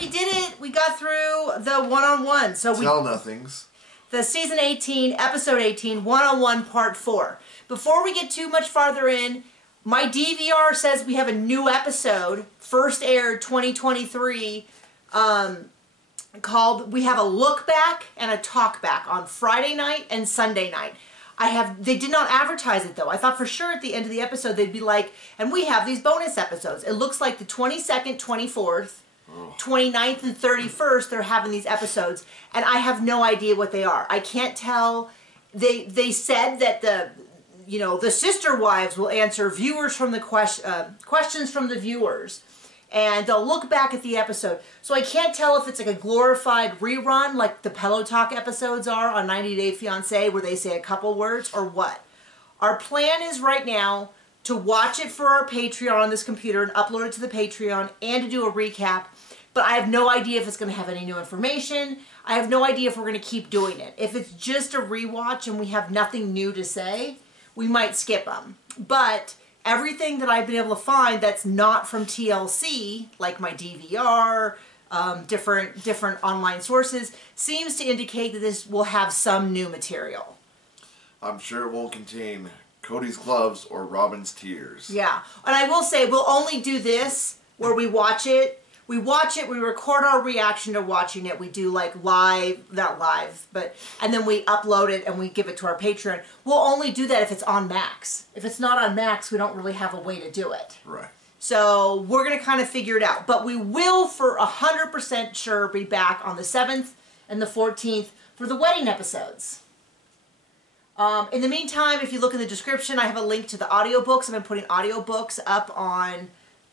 we did it. We got through the one-on-one. So Tell nothings. The season 18, episode 18, one-on-one part 4. Before we get too much farther in, my DVR says we have a new episode, first aired 2023, called We Have a Look Back and a Talk Back on Friday night and Sunday night. They did not advertise it though. I thought for sure at the end of the episode they'd be like, and we have these bonus episodes. It looks like the 22nd, 24th, 29th, and 31st they're having these episodes, and I have no idea what they are. I can't tell. They said that the sister wives will answer viewers from the questions from the viewers, and they'll look back at the episode. So I can't tell if it's like a glorified rerun like the Pillow Talk episodes are on 90 Day Fiancé where they say a couple words, or what. Our plan is right now to watch it for our Patreon on this computer and upload it to the Patreon and to do a recap, but I have no idea if it's going to have any new information. I have no idea if we're going to keep doing it. If it's just a rewatch and we have nothing new to say, we might skip them. But everything that I've been able to find that's not from TLC, like my DVR, different online sources, seems to indicate that this will have some new material. I'm sure it won't contain Cody's gloves or Robin's tears. Yeah. And I will say, we'll only do this where we watch it. We watch it, we record our reaction to watching it. We do like not live, and then we upload it and we give it to our Patreon. We'll only do that if it's on Max. If it's not on Max, we don't really have a way to do it. Right. So we're going to kind of figure it out. But we will for 100% sure be back on the 7th and the 14th for the wedding episodes. In the meantime, if you look in the description, I have a link to the audiobooks. I've been putting audiobooks up on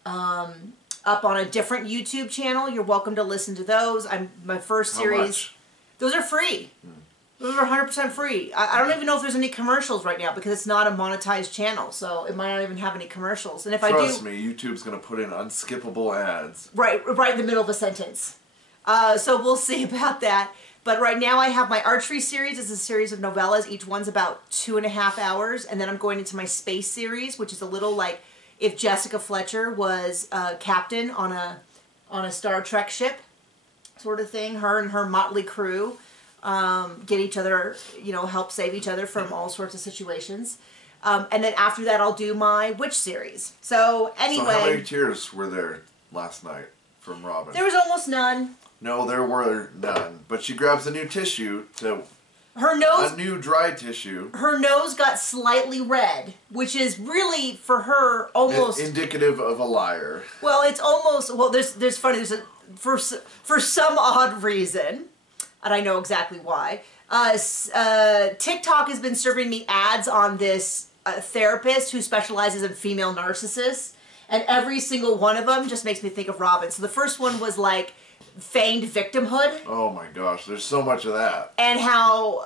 a different YouTube channel. You're welcome to listen to those. My first series. How much? Those are free. Those are 100% free. I don't even know if there's any commercials right now because it's not a monetized channel, so it might not even have any commercials. And if Trust me, YouTube's going to put in unskippable ads. Right in the middle of a sentence. So we'll see about that. But right now I have my archery series. It's a series of novellas. Each one's about 2.5 hours. And then I'm going into my space series, which is a little like if Jessica Fletcher was captain on a Star Trek ship sort of thing. Her and her motley crew get each other, help save each other from all sorts of situations. And then after that I'll do my witch series. So anyway. So how many tears were there last night from Robin? There was almost none. No, there were none. But she grabs a new tissue a new dry tissue. Her nose got slightly red, which is really for her almost indicative of a liar. Well, it's almost for some odd reason, and I know exactly why. TikTok has been serving me ads on this therapist who specializes in female narcissists, and every single one of them just makes me think of Robin. So the first one was like feigned victimhood. Oh my gosh, there's so much of that. And how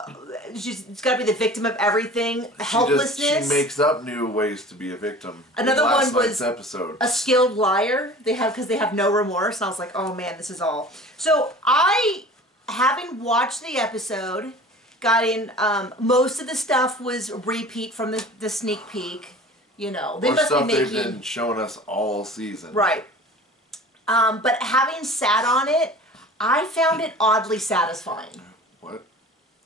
she's got to be the victim of everything. Helplessness. She makes up new ways to be a victim. Another one was episode. A skilled liar. Because they have no remorse. And I was like, oh man, this is all. So having watched the episode, got in, most of the stuff was repeat from the sneak peek. They must be making. They've been showing us all season. Right. But having sat on it, I found it oddly satisfying. What?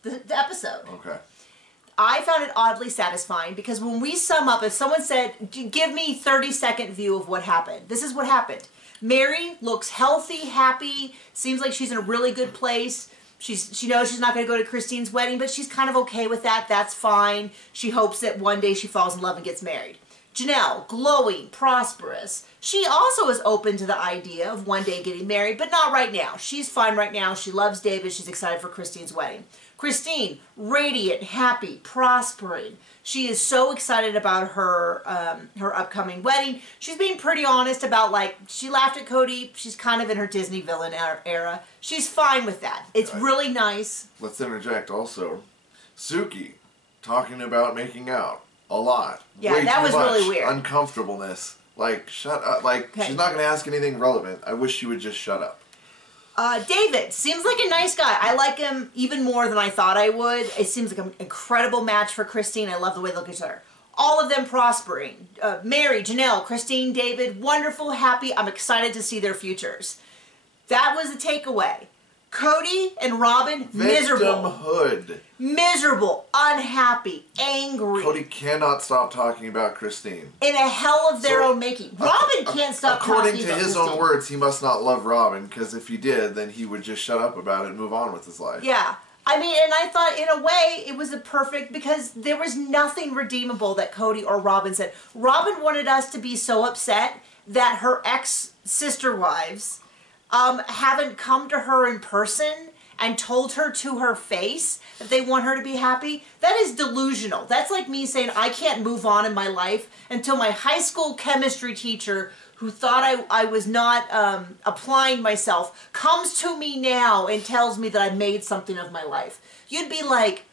The episode. Okay. I found it oddly satisfying because when we sum up, if someone said, give me 30-second view of what happened, this is what happened. Mary looks healthy, happy, seems like she's in a really good place. She knows she's not going to go to Christine's wedding, but she's kind of okay with that. That's fine. She hopes that one day she falls in love and gets married. Janelle, glowing, prosperous. She also is open to the idea of one day getting married, but not right now. She's fine right now. She loves David. She's excited for Christine's wedding. Christine, radiant, happy, prospering. She is so excited about her upcoming wedding. She's being pretty honest about, she laughed at Cody. She's kind of in her Disney villain era. She's fine with that. It's really nice. Let's interject also. Suki, talking about making out. A lot. Yeah, way that too was much really weird. Uncomfortableness. Shut up. She's not going to ask anything relevant. I wish she would just shut up. David seems like a nice guy. I like him even more than I thought I would. It seems like an incredible match for Christine. I love the way they look at each other. All of them prospering. Mary, Janelle, Christine, David, wonderful, happy. I'm excited to see their futures. That was the takeaway. Cody and Robin, miserable. Victimhood. Miserable, unhappy, angry. Cody cannot stop talking about Christine. In a hell of their own making. Robin can't stop talking about According to his own words, he must not love Robin, because if he did, then he would just shut up about it and move on with his life. Yeah. I mean, and I thought, in a way, it was a perfect, because there was nothing redeemable that Cody or Robin said. Robin wanted us to be so upset that her ex-sister wives haven't come to her in person and told her to her face that they want her to be happy. That is delusional. That's like me saying I can't move on in my life until my high school chemistry teacher, who thought I was not applying myself, comes to me now and tells me that I made something of my life. You'd be like,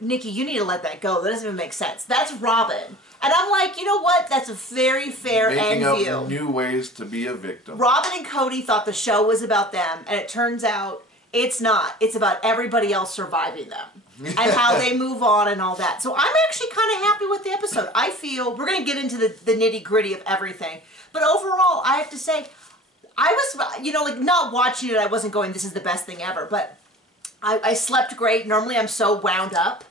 Nikki, you need to let that go. That doesn't even make sense. That's Robin. And I'm like, you know what? That's a very fair end view. Making up new ways to be a victim. Robin and Cody thought the show was about them, and it turns out it's not. It's about everybody else surviving them and how they move on and all that. So I'm actually kind of happy with the episode. I feel we're going to get into the nitty gritty of everything. But overall, I have to say, I was, like not watching it, I wasn't going, this is the best thing ever. But I slept great. Normally I'm so wound up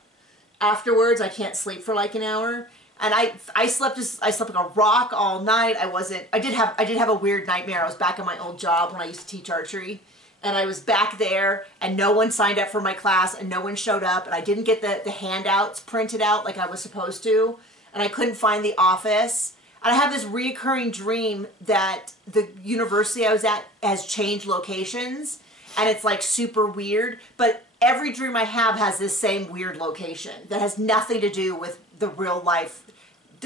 afterwards. I can't sleep for like an hour. And I slept like a rock all night. I did have a weird nightmare. I was back at my old job when I used to teach archery. And I was back there, and no one signed up for my class, and no one showed up, and I didn't get the handouts printed out like I was supposed to, and I couldn't find the office. And I have this reoccurring dream that the university I was at has changed locations, and it's like super weird, but every dream I have has this same weird location that has nothing to do with the real life.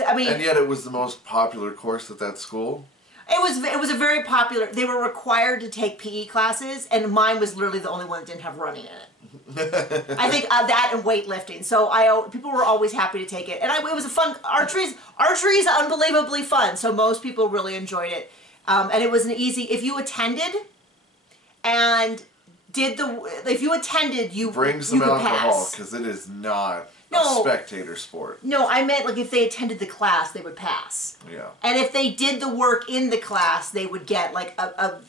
I mean, and yet it was the most popular course at that school. It was a very popular. They were required to take PE classes, and mine was literally the only one that didn't have running in it. I think that and weightlifting. So people were always happy to take it, and it was a fun archery is unbelievably fun. So most people really enjoyed it, and it was an easy. If you attended, you bring some alcohol, because it is not a spectator sport. No, I meant like if they attended the class, they would pass. Yeah. And if they did the work in the class, they would get like a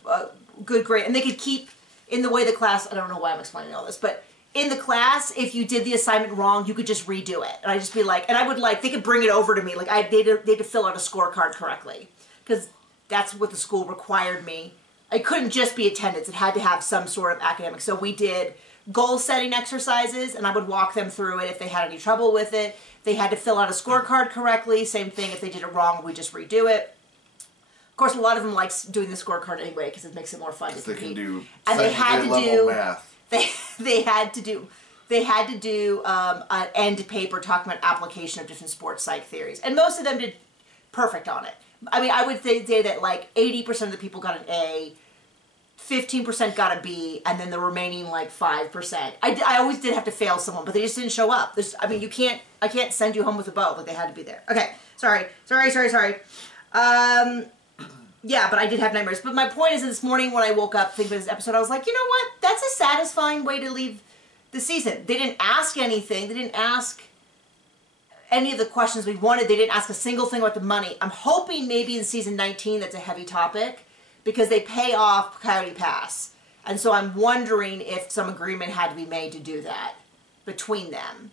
good grade. And they could keep, in the way the class, I don't know why I'm explaining all this, but in the class, if you did the assignment wrong, you could just redo it. And I'd just be like, and I would like, they could bring it over to me. Like they had to fill out a scorecard correctly. Because that's what the school required me. It couldn't just be attendance. It had to have some sort of academic. So we did goal-setting exercises, and I would walk them through it if they had any trouble with it. They had to fill out a scorecard correctly. Same thing, if they did it wrong, we just redo it. Of course, a lot of them like doing the scorecard anyway because it makes it more fun to compete. They can do and they had to do math. They had to do an end paper talking about application of different sports psych theories, and most of them did perfect on it. I mean, I would say that like 80% of the people got an A. 15% got a B, and then the remaining like 5%. I always did have to fail someone, but they just didn't show up. I can't send you home with a bow, but they had to be there. Okay, sorry. Yeah, but I did have nightmares. But my point is, this morning when I woke up thinking about this episode, I was like, you know what? That's a satisfying way to leave the season. They didn't ask anything. They didn't ask any of the questions we wanted. They didn't ask a single thing about the money. I'm hoping maybe in season 19 that's a heavy topic, because they pay off Coyote Pass. And so I'm wondering if some agreement had to be made to do that between them.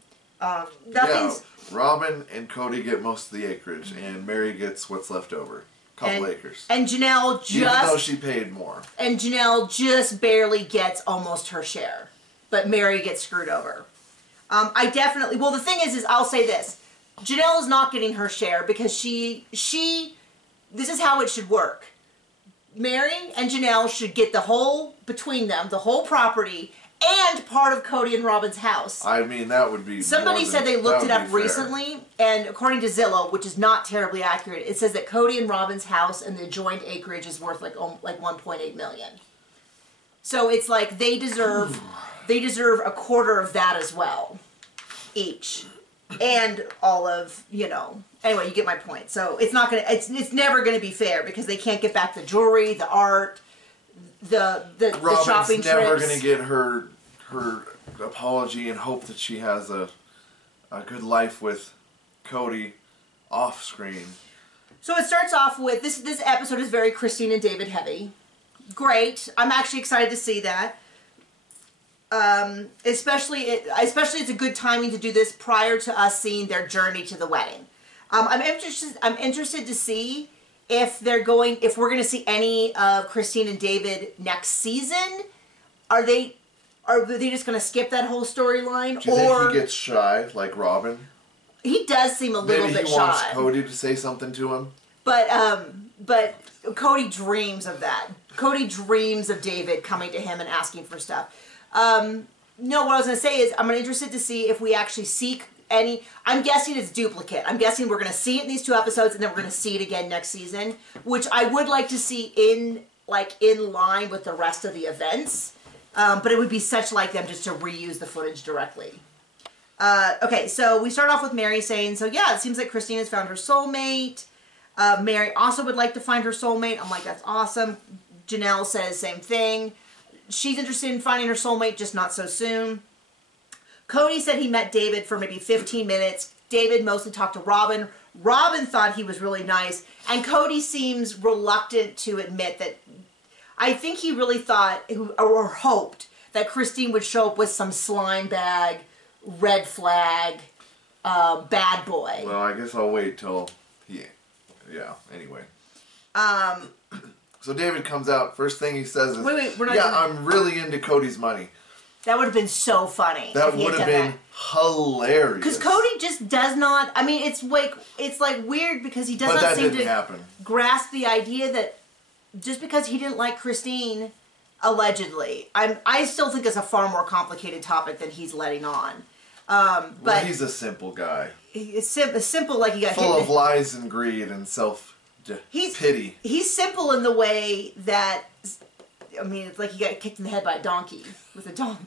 Robin and Cody get most of the acreage, and Mary gets what's left over. Couple acres. And Janelle just... Even though she paid more. And Janelle just barely gets almost her share. But Mary gets screwed over. I definitely... Well, the thing is I'll say this. Janelle is not getting her share because she... This is how it should work. Mary and Janelle should get the whole, between them, the whole property and part of Cody and Robin's house. I mean, that would be... Somebody said they looked it up recently, and according to Zillow, which is not terribly accurate, it says that Cody and Robin's house and the adjoined acreage is worth like $1.8 million. So it's like they deserve a quarter of that as well, each. And all of, anyway, you get my point. So it's not gonna, it's never gonna be fair because they can't get back the jewelry, the art, the shopping trips. Robin's never gonna get her apology and hope that she has a good life with Cody off screen. So it starts off with this episode is very Christine and David heavy. great. I'm actually excited to see that. Especially it's a good timing to do this prior to us seeing their journey to the wedding. I'm interested to see if we're going to see any of Christine and David next season. Are they just going to skip that whole storyline? Do you think he gets shy like Robin? He does seem a little bit shy. Maybe he wants Cody to say something to him. But Cody dreams of that. Cody dreams of David coming to him and asking for stuff. No, what I was going to say is I'm interested to see if we actually seek any. I'm guessing it's duplicate. I'm guessing we're going to see it in these 2 episodes, and then we're going to see it again next season, which I would like to see in line with the rest of the events. But it would be such like them just to reuse the footage directly. Okay, so we start off with Mary saying, so yeah, it seems like Christine has found her soulmate. Mary also would like to find her soulmate. I'm like, that's awesome. Janelle says same thing. She's interested in finding her soulmate, just not so soon. Cody said he met David for maybe 15 minutes. David mostly talked to Robin. Robin thought he was really nice. And Cody seems reluctant to admit that. I think he really thought or hoped that Christine would show up with some slime bag, red flag, bad boy. Well, I guess I'll wait till yeah, anyway. So David comes out. First thing he says is, wait, we're not I'm really into Cody's money. That would have been so funny. That would have been hilarious. Because Cody just does not. I mean, it's like weird because he does not seem to grasp the idea that just because he didn't like Christine, allegedly, I still think it's a far more complicated topic than he's letting on. But well, he's a simple guy. It's simple, like he got full of lies and greed and pity. He's simple in the way that, I mean, it's like he got kicked in the head by a donkey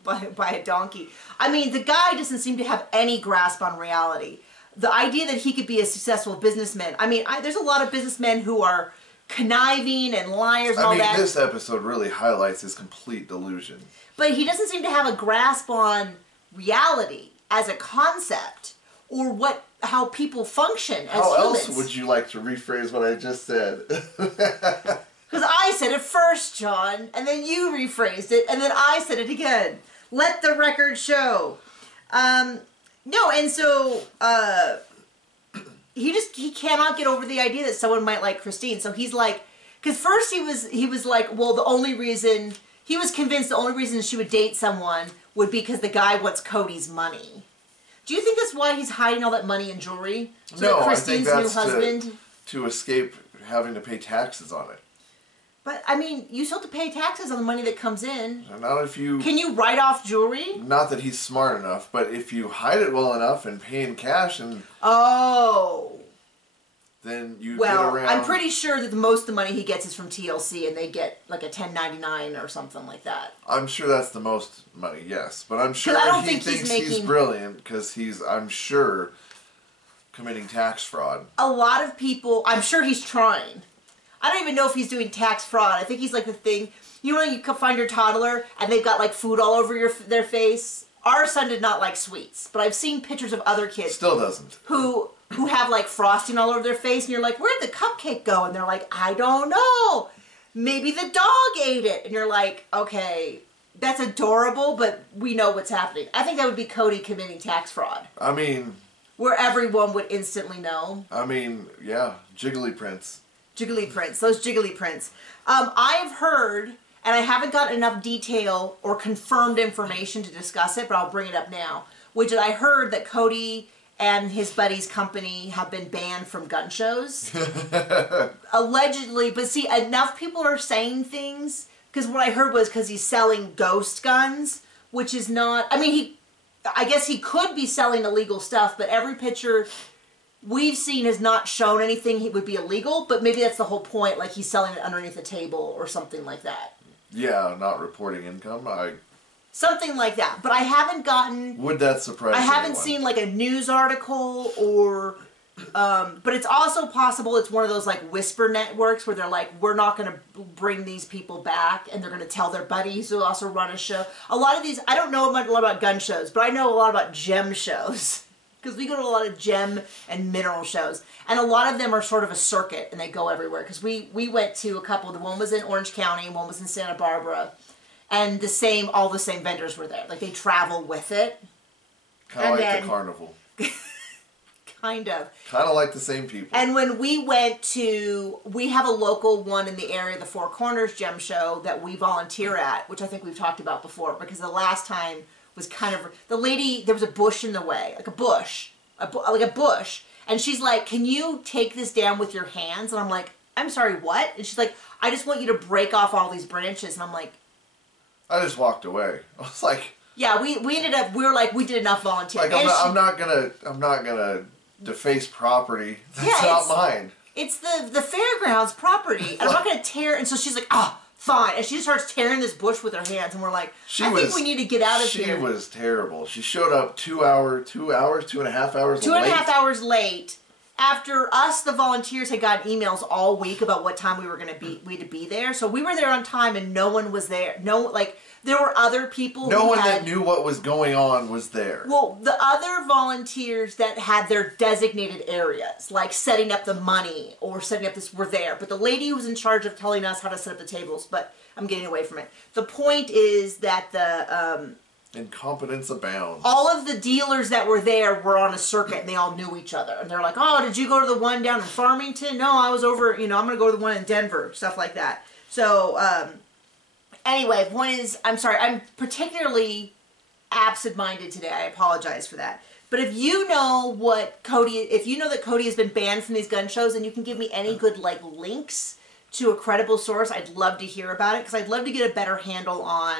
by a donkey. I mean, the guy doesn't seem to have any grasp on reality. The idea that he could be a successful businessman. I mean, there's a lot of businessmen who are conniving and liars and all that. This episode really highlights his complete delusion. But he doesn't seem to have a grasp on reality as a concept or how people function as humans. How else would you like to rephrase what I just said? Because I said it first, John, and then you rephrased it, and then I said it again. Let the record show. No, and so he cannot get over the idea that someone might like Christine. So he's like, because first he was like, well, he was convinced the only reason she would date someone would be because the guy wants Cody's money. Do you think that's why he's hiding all that money in jewelry? So no, that Christine's I think that's new husband? To escape having to pay taxes on it. But, I mean, you still have to pay taxes on the money that comes in. Not if you... Can you write off jewelry? Not that he's smart enough, but if you hide it well enough and pay in cash and... Oh. Then you get around... I'm pretty sure that most of the money he gets is from TLC and they get like a 1099 or something like that. I'm sure that's the most money, yes. But I'm sure he thinks he's brilliant because he's, I'm sure, committing tax fraud. A lot of people... I'm sure he's trying. I don't even know if he's doing tax fraud. I think he's like the thing, you know when you find your toddler and they've got like food all over their face? Our son did not like sweets, but I've seen pictures of other kids. Still doesn't. Who have like frosting all over their face and you're like, where'd the cupcake go? And they're like, I don't know. Maybe the dog ate it. And you're like, okay, that's adorable, but we know what's happening. I think that would be Cody committing tax fraud. I mean... Where everyone would instantly know. I mean, yeah, Jiggly Prince. Jiggly prints, those jiggly prints. I've heard, and I haven't got enough detail or confirmed information to discuss it, but I'll bring it up now, which is I heard that Cody and his buddy's company have been banned from gun shows. Allegedly, but see, enough people are saying things, because what I heard was because he's selling ghost guns, which is not, I mean, I guess he could be selling illegal stuff, but every picture we've seen has not shown anything he would be illegal, but maybe that's the whole point, like he's selling it underneath the table or something like that. Yeah, not reporting income. Something like that, but I haven't gotten... Would that surprise I haven't seen like a news article or... but it's also possible it's one of those like whisper networks where they're like, we're not going to bring these people back, and they're going to tell their buddies who also run a show. A lot of these, I don't know a lot about gun shows, but I know a lot about gem shows. Because we go to a lot of gem and mineral shows. And a lot of them are sort of a circuit, and they go everywhere. Because we went to a couple. The one was in Orange County, and one was in Santa Barbara. And all the same vendors were there. Like, they travel with it. Kind of like the carnival. Kind of. Kind of like the same people. And when we have a local one in the area, the Four Corners Gem Show, that we volunteer at, which I think we've talked about before, because the last time was kind of, the lady, there was a bush in the way, like a bush, and she's like, can you take this down with your hands? And I'm like, I'm sorry, what? And she's like, I just want you to break off all these branches. And I'm like, I just walked away. I was like, yeah, we were like, we did enough volunteering. Like, I'm not gonna deface property. That's not mine. It's the fairgrounds property. And I'm not gonna tear. And so she's like, fine. And she starts tearing this bush with her hands, and we're like, I think we need to get out of here. She was terrible. She showed up 2 and a half hours late. 2.5 hours late. After us, the volunteers had gotten emails all week about what time we to be there. So we were there on time, and no one was there. There were other people. No one that knew what was going on was there. Well, the other volunteers that had their designated areas, like setting up the money or setting up this, were there. But the lady who was in charge of telling us how to set up the tables, but I'm getting away from it. The point is that incompetence abounds. All of the dealers that were there were on a circuit, and they all knew each other. And they're like, oh, did you go to the one down in Farmington? No, I was over, I'm going to go to the one in Denver, stuff like that. So, anyway, the point is, I'm sorry, I'm particularly absent-minded today. I apologize for that. But if you know that Cody has been banned from these gun shows, and you can give me any good, links to a credible source, I'd love to hear about it, because I'd love to get a better handle on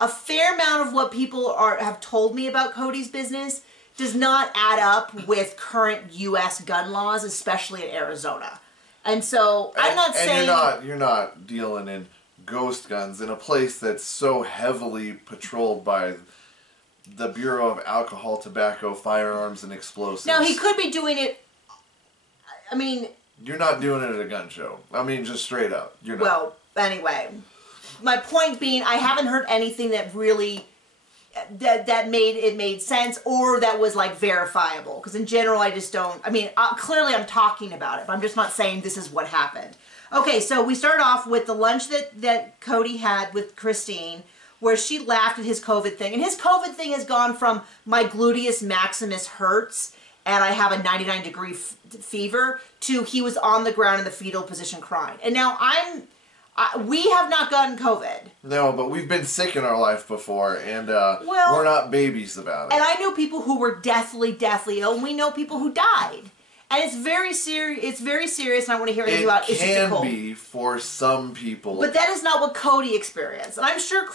a fair amount of what people have told me about Cody's business does not add up with current U.S. gun laws, especially in Arizona. And so I'm not saying you're not dealing in ghost guns in a place that's so heavily patrolled by the Bureau of Alcohol, Tobacco, Firearms, and Explosives. Now, he could be doing it. I mean, you're not doing it at a gun show. I mean, just straight up, you're not. Well, anyway. My point being, I haven't heard anything that really that made sense, or that was verifiable. Because in general, I just don't. I mean, clearly I'm talking about it, but I'm just not saying this is what happened. Okay, so we start off with the lunch that Cody had with Christine, where she laughed at his COVID thing, and his COVID thing has gone from my gluteus maximus hurts and I have a 99-degree fever to he was on the ground in the fetal position crying. And now we have not gotten COVID. No, but we've been sick in our life before, and we're not babies about it. And I know people who were deathly ill, and we know people who died. And it's very serious. It's very serious, and I want to hear anything about it. It can be for some people. But that is not what Cody experienced. And I'm sure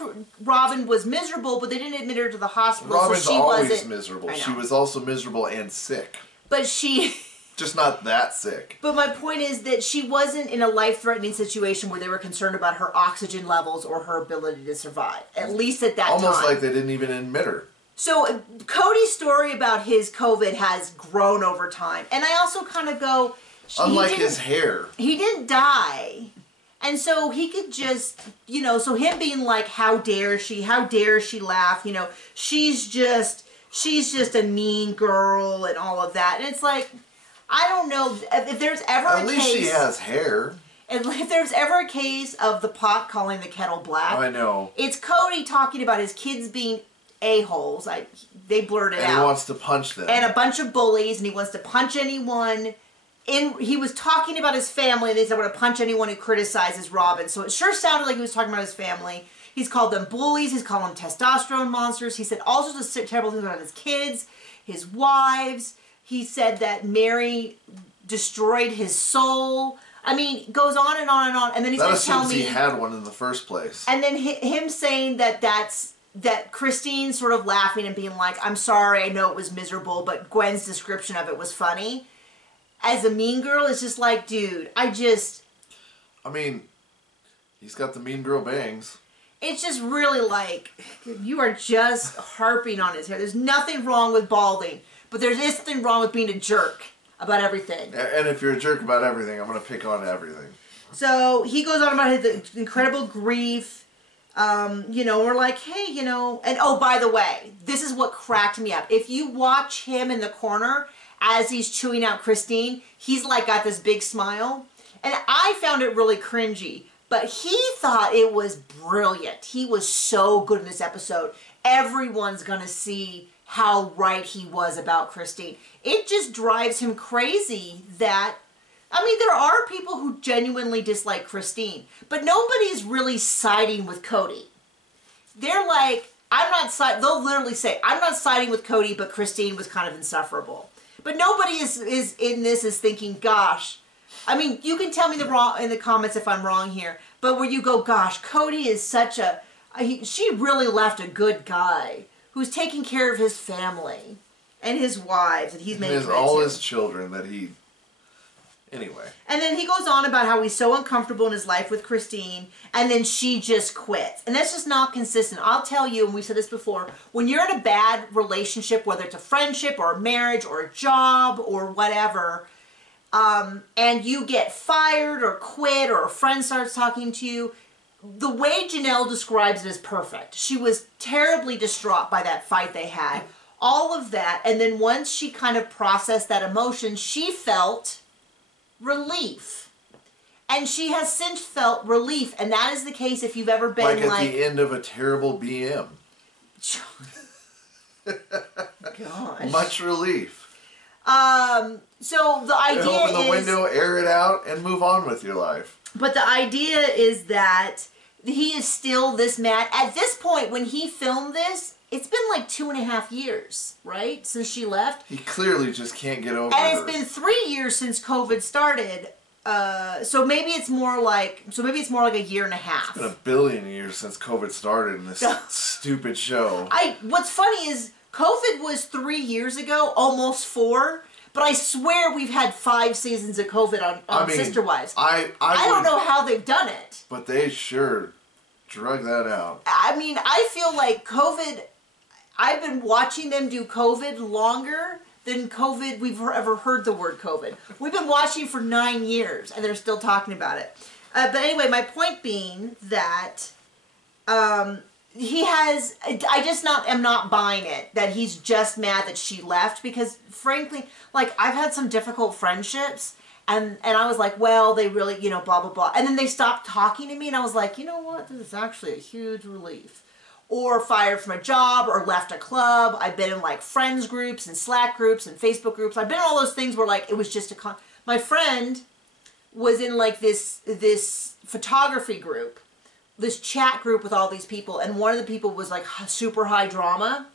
Robin was miserable, but they didn't admit her to the hospital, Robin's so she always wasn't miserable. She was also miserable and sick. But she... Just not that sick. But my point is that she wasn't in a life-threatening situation where they were concerned about her oxygen levels or her ability to survive. At least at that time. Almost like they didn't even admit her. So Cody's story about his COVID has grown over time. And I also kind of go... Unlike his hair. He didn't die. And so he could just, so him being like, how dare she laugh, she's just a mean girl and all of that. And it's like... I don't know if there's ever a case... At least she has hair. If there's ever a case of the pot calling the kettle black... I know. It's Cody talking about his kids being a-holes. They blurted out. And he wants to punch them. And a bunch of bullies, and he wants to punch anyone. He was talking about his family, and he said, I want to punch anyone who criticizes Robin. So it sure sounded like he was talking about his family. He's called them bullies. He's called them testosterone monsters. He said all sorts of terrible things about his kids, his wives... He said that Mary destroyed his soul. I mean, goes on and on and on. And then he's going to tell me... he had one in the first place. And then him saying that Christine sort of laughing and being like, I'm sorry, I know it was miserable, but Gwen's description of it was funny. As a mean girl, it's just like, dude, I mean, he's got the mean girl bangs. It's just really like, you are just harping on his hair. There's nothing wrong with balding. But there's something wrong with being a jerk about everything. And if you're a jerk about everything, I'm going to pick on everything. So he goes on about his incredible grief. You know, we're like, hey, you know, and oh, by the way, this is what cracked me up. If you watch him in the corner as he's chewing out Christine, he's like got this big smile. And I found it really cringy, but he thought it was brilliant. He was so good in this episode. Everyone's going to see how right he was about Christine. It just drives him crazy that, I mean, there are people who genuinely dislike Christine, but nobody's really siding with Cody. They're like, I'm not siding, they'll literally say, I'm not siding with Cody, but Christine was kind of insufferable. But nobody is in this is thinking, gosh, I mean, you can tell me in the comments if I'm wrong here, but where you go, gosh, Cody is such a, she really left a good guy who's taking care of his family and his wives that he's making all his children that he... Anyway. And then he goes on about how he's so uncomfortable in his life with Christine, and then she just quits. And that's just not consistent. I'll tell you, and we've said this before, when you're in a bad relationship, whether it's a friendship or a marriage or a job or whatever, and you get fired or quit or a friend starts talking to you, the way Janelle describes it is perfect. She was terribly distraught by that fight they had. All of that. And then once she kind of processed that emotion, she felt relief. And she has since felt relief. And that is the case if you've ever been like... at the end of a terrible BM. Gosh. Much relief. So the idea is... Open the window, air it out, and move on with your life. But the idea is that he is still this mad. At this point, when he filmed this, it's been like 2.5 years, right? Since she left. He clearly just can't get over And her. it's been 3 years since COVID started. So maybe it's more like a year and a half. It's been 1 billion years since COVID started in this stupid show. What's funny is COVID was 3 years ago, almost 4. But I swear we've had 5 seasons of COVID on Sister Wives. I don't know how they've done it. But they sure drug that out. I mean, I feel like COVID... I've been watching them do COVID longer than COVID we've ever heard the word COVID. We've been watching for 9 years, and they're still talking about it. But anyway, my point being that he has... I just am not buying it, that he's just mad that she left, because frankly, like, I've had some difficult friendships, and I was like, well, they really, you know, blah, blah, blah. And then they stopped talking to me, and I was like, you know what? This is actually a huge relief. Or fired from a job, or left a club. I've been in, like, friends groups and Slack groups and Facebook groups. I've been in all those things where, like, it was just my friend was in, like, this photography group, this chat group with all these people, and one of the people was, like, super high drama.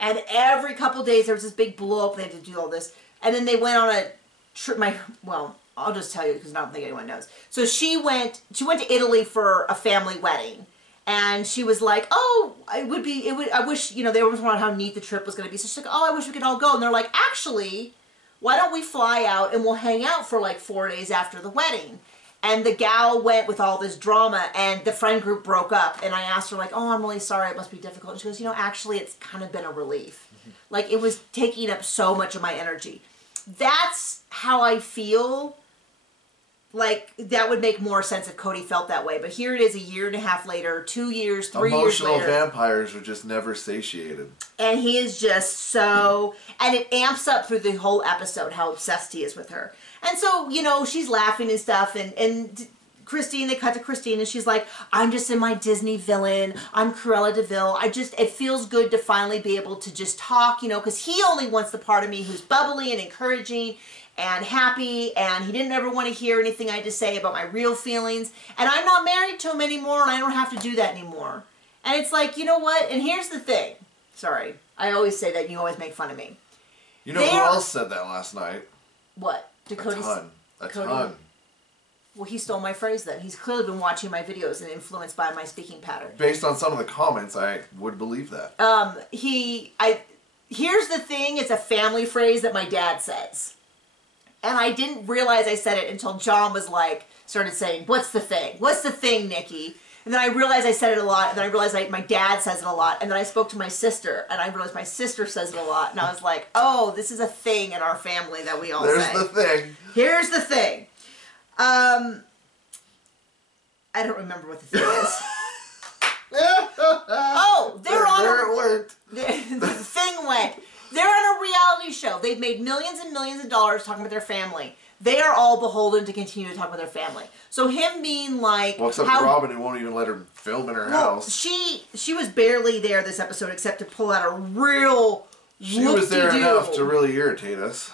And every couple days there was this big blow up. They had to do all this. And then they went on a trip. Well, I'll just tell you because I don't think anyone knows. So she went to Italy for a family wedding. And she was like, oh, I wish, you know, they always wanted how neat the trip was going to be. So she's like, oh, I wish we could all go. And they're like, actually, why don't we fly out and we'll hang out for like 4 days after the wedding? And the gal went with all this drama, and the friend group broke up. And I asked her, like, oh, I'm really sorry. It must be difficult. And she goes, you know, actually, it's kind of been a relief. Like, it was taking up so much of my energy. That's how I feel. Like, that would make more sense if Cody felt that way. But here it is 1.5 years later, 2 years, 3 years later. Emotional vampires are just never satiated. And he is just so... And it amps up through the whole episode how obsessed he is with her. And so, you know, she's laughing and stuff. And Christine, they cut to Christine, and she's like, I'm just in my Disney villain. I'm Cruella de Vil. It feels good to finally be able to just talk, you know, because he only wants the part of me who's bubbly and encouraging and happy, and he didn't ever want to hear anything I had to say about my real feelings, and I'm not married to him anymore, and I don't have to do that anymore. And it's like, you know what, and here's the thing. Sorry, I always say that, and you always make fun of me. You know who else said that last night? What? A ton. Well, he stole my phrase then. He's clearly been watching my videos and influenced by my speaking pattern. Based on some of the comments, I would believe that. Here's the thing, it's a family phrase that my dad says. And I didn't realize I said it until John was like, started saying, what's the thing? What's the thing, Nikki? And then I realized I said it a lot, and then I realized my dad says it a lot, and then I spoke to my sister, and I realized my sister says it a lot, and I was like, oh, this is a thing in our family that we all say. There's the thing. Here's the thing. I don't remember what the thing is. They've made millions and millions of dollars talking about their family. They are all beholden to continue to talk about their family. So him being like... Well, except Robin, who won't even let her film in her house. She was barely there this episode except to pull out a real... She was there enough to really irritate us.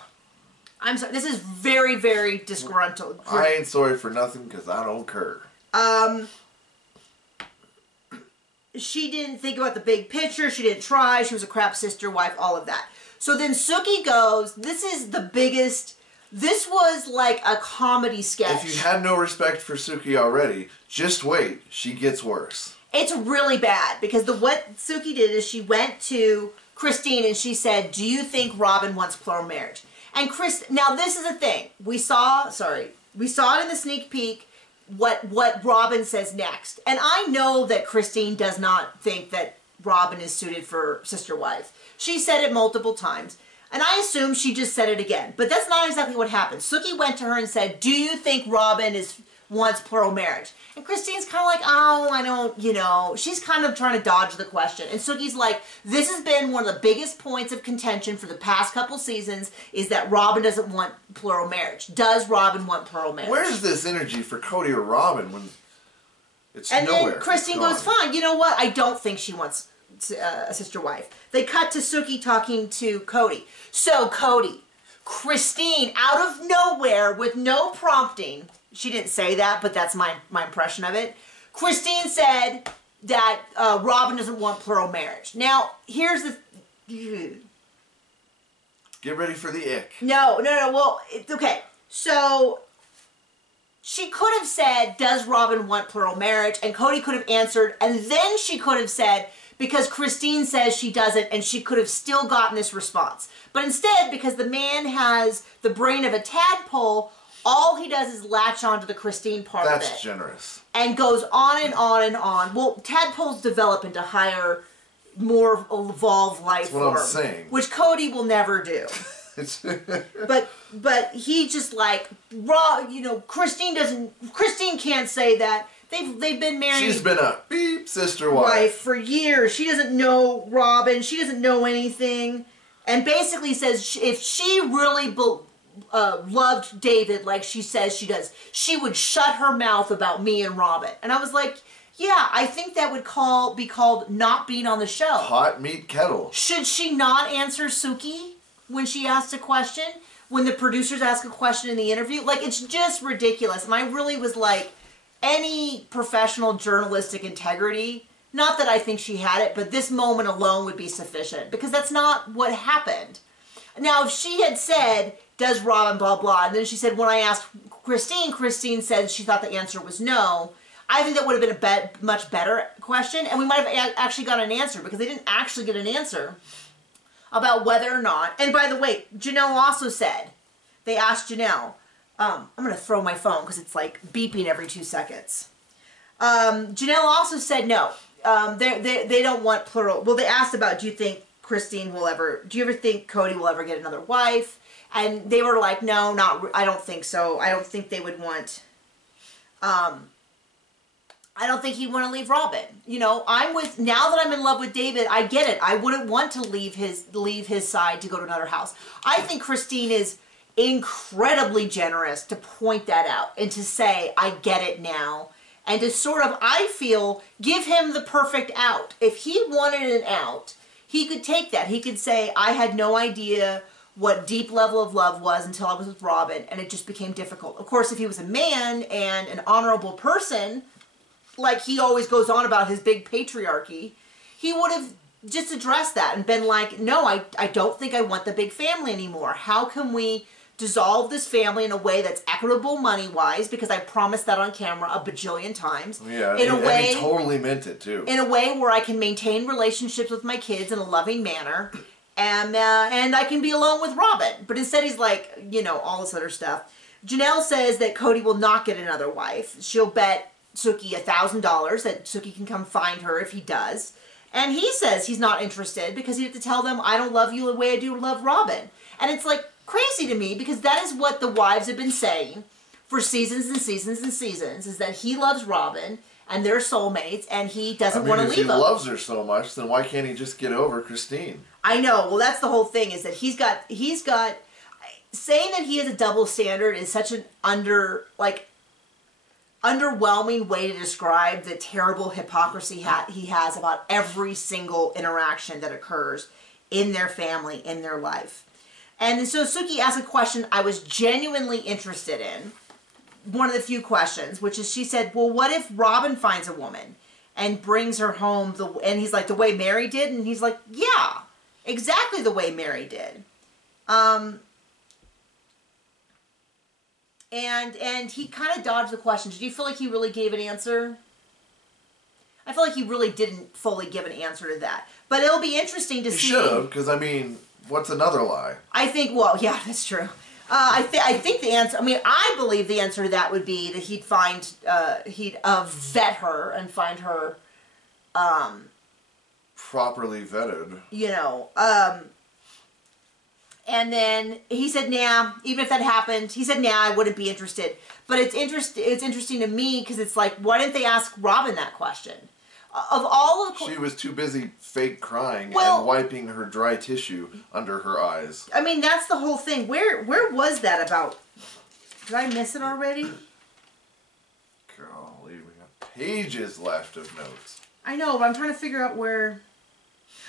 I'm sorry. This is very, very disgruntled. I ain't sorry for nothing because I don't care. She didn't think about the big picture. She didn't try. She was a crap sister, wife, all of that. So then Suki goes, this is the biggest... This was like a comedy sketch. If you had no respect for Suki already, just wait. She gets worse. It's really bad because what Suki did is she went to Christine and she said, do you think Robin wants plural marriage? And now this is a thing. We saw it in the sneak peek what Robin says next. And I know that Christine does not think that Robin is suited for sister wife. She said it multiple times. And I assume she just said it again. But that's not exactly what happened. Suki went to her and said, do you think Robin wants plural marriage? And Christine's kind of like, oh, I don't, she's kind of trying to dodge the question. And Suki's like, this has been one of the biggest points of contention for the past couple seasons is that Robin doesn't want plural marriage. Does Robin want plural marriage? Where's this energy for Cody or Robin when it's nowhere? And then Christine goes, fine, you know what? I don't think she wants a sister wife. They cut to Suki talking to Cody. So Cody, Christine, out of nowhere with no prompting, she didn't say that, but that's my impression of it. Christine said that Robin doesn't want plural marriage. Now, here's the... Get ready for the ick. No. Well, it's okay. So, she could have said, does Robin want plural marriage? And Cody could have answered, and then she could have said, because Christine says she doesn't, and she could have still gotten this response. But instead, because the man has the brain of a tadpole, all he does is latch onto the Christine part of it. That's generous. And goes on and on and on. Well, tadpoles develop into higher, more evolved life form. That's what I'm saying. Which Cody will never do. but he just like, Christine can't say that. They've been married. She's been a beep sister wife for years. She doesn't know Robin. She doesn't know anything. And basically says if she really loved David like she says she does, she would shut her mouth about me and Robin. And I was like, yeah, I think that would be called not being on the show. Hot meat kettle. Should she not answer Suki when she asked a question? When the producers ask a question in the interview? Like, it's just ridiculous. And I really was like, any professional journalistic integrity, not that I think she had it, but this moment alone would be sufficient. Because that's not what happened. Now, if she had said, does Robin blah blah, and then she said, when I asked Christine said she thought the answer was no, I think that would have been a much better question, and we might have actually got an answer, because they didn't actually get an answer about whether or not, and by the way, Janelle also said, they asked Janelle, I'm going to throw my phone because it's like beeping every 2 seconds. Janelle also said no, they don't want plural, well they asked about, do you think do you ever think Cody will ever get another wife? And they were like, no, I don't think so. I don't think they would want, I don't think he'd want to leave Robin. Now that I'm in love with David, I get it. I wouldn't want to leave his side to go to another house. I think Christine is incredibly generous to point that out and to say, I get it now. And to sort of, I feel, give him the perfect out. If he wanted an out, he could take that. He could say, I had no idea what deep level of love was until I was with Robin, and it just became difficult. Of course, if he was a man and an honorable person, like he always goes on about his big patriarchy, he would have just addressed that and been like, no, I don't think I want the big family anymore. How can we dissolve this family in a way that's equitable money-wise, because I promised that on camera a bajillion times. Yeah, and he totally meant it, too. In a way where I can maintain relationships with my kids in a loving manner, and I can be alone with Robin. But instead he's like, all this other stuff. Janelle says that Cody will not get another wife. She'll bet Suki $1,000 that Suki can come find her if he does. And he says he's not interested because he had to tell them, I don't love you the way I do love Robin. And it's like crazy to me, because that is what the wives have been saying for seasons and seasons and seasons, is that he loves Robin and they're soulmates, and he doesn't want to leave If he them. loves her so much, then why can't he just get over Christine? I know. Well, that's the whole thing, is that he's got saying that he has a double standard is such an underwhelming way to describe the terrible hypocrisy he has about every single interaction that occurs in their family, in their life. And so Suki asked a question I was genuinely interested in. One of the few questions, which is, she said, well, what if Robin finds a woman and brings her home, and he's like, the way Mary did? And he's like, yeah, exactly the way Mary did. And he kind of dodged the question. Did you feel like he really gave an answer? I feel like he really didn't fully give an answer to that. But it'll be interesting to see. He should have, because, what's another lie? I think, well, yeah, that's true. I think the answer, I believe the answer to that would be that he'd vet her and find her, properly vetted. And then he said, nah, even if that happened, he said, nah, I wouldn't be interested. But it's interesting to me, because it's like, why didn't they ask Robin that question? Of all of the... She was too busy fake crying and wiping her dry tissue under her eyes. That's the whole thing. Where was that about? Did I miss it already? Golly, we got pages left of notes. I know, but I'm trying to figure out where...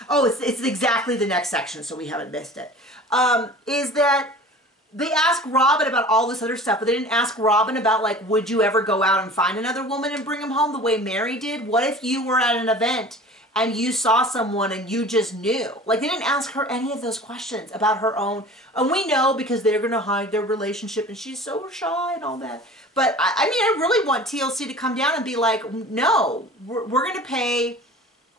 Oh, it's exactly the next section, so we haven't missed it. Is that they asked Robin about all this other stuff, but they didn't ask Robin about, like, would you ever go out and find another woman and bring them home the way Mary did? What if you were at an event and you saw someone and you just knew? Like, they didn't ask her any of those questions about her own. And we know, because they're going to hide their relationship and she's so shy and all that. But, I really want TLC to come down and be like, no, we're going to pay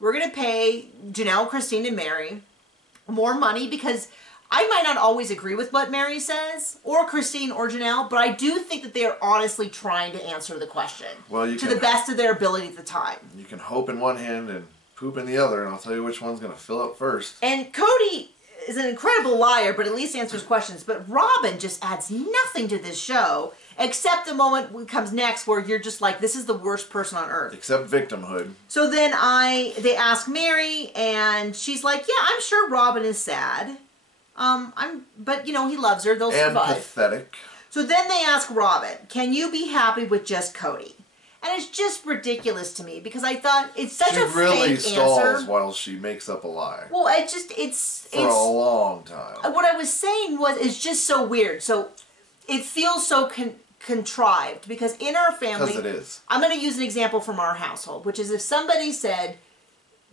Janelle, Christine, and Mary more money, because I might not always agree with what Mary says, or Christine, or Janelle, but I do think that they are honestly trying to answer the question to the best of their ability at the time. You can hope in one hand and poop in the other, and I'll tell you which one's going to fill up first. And Cody is an incredible liar, but at least answers questions. But Robin just adds nothing to this show, except the moment that comes next where you're just like, this is the worst person on earth. Except victimhood. So then they ask Mary, and she's like, yeah, I'm sure Robin is sad. But he loves her. They'll survive. And pathetic. So then they ask Robin, can you be happy with just Cody? And it's just ridiculous to me, because I thought it's such a fake answer. She really stalls while she makes up a lie. Well, it's for a long time. What I was saying was, it's just so weird. So it feels so contrived, because in our family, because it is. I'm going to use an example from our household, which is if somebody said,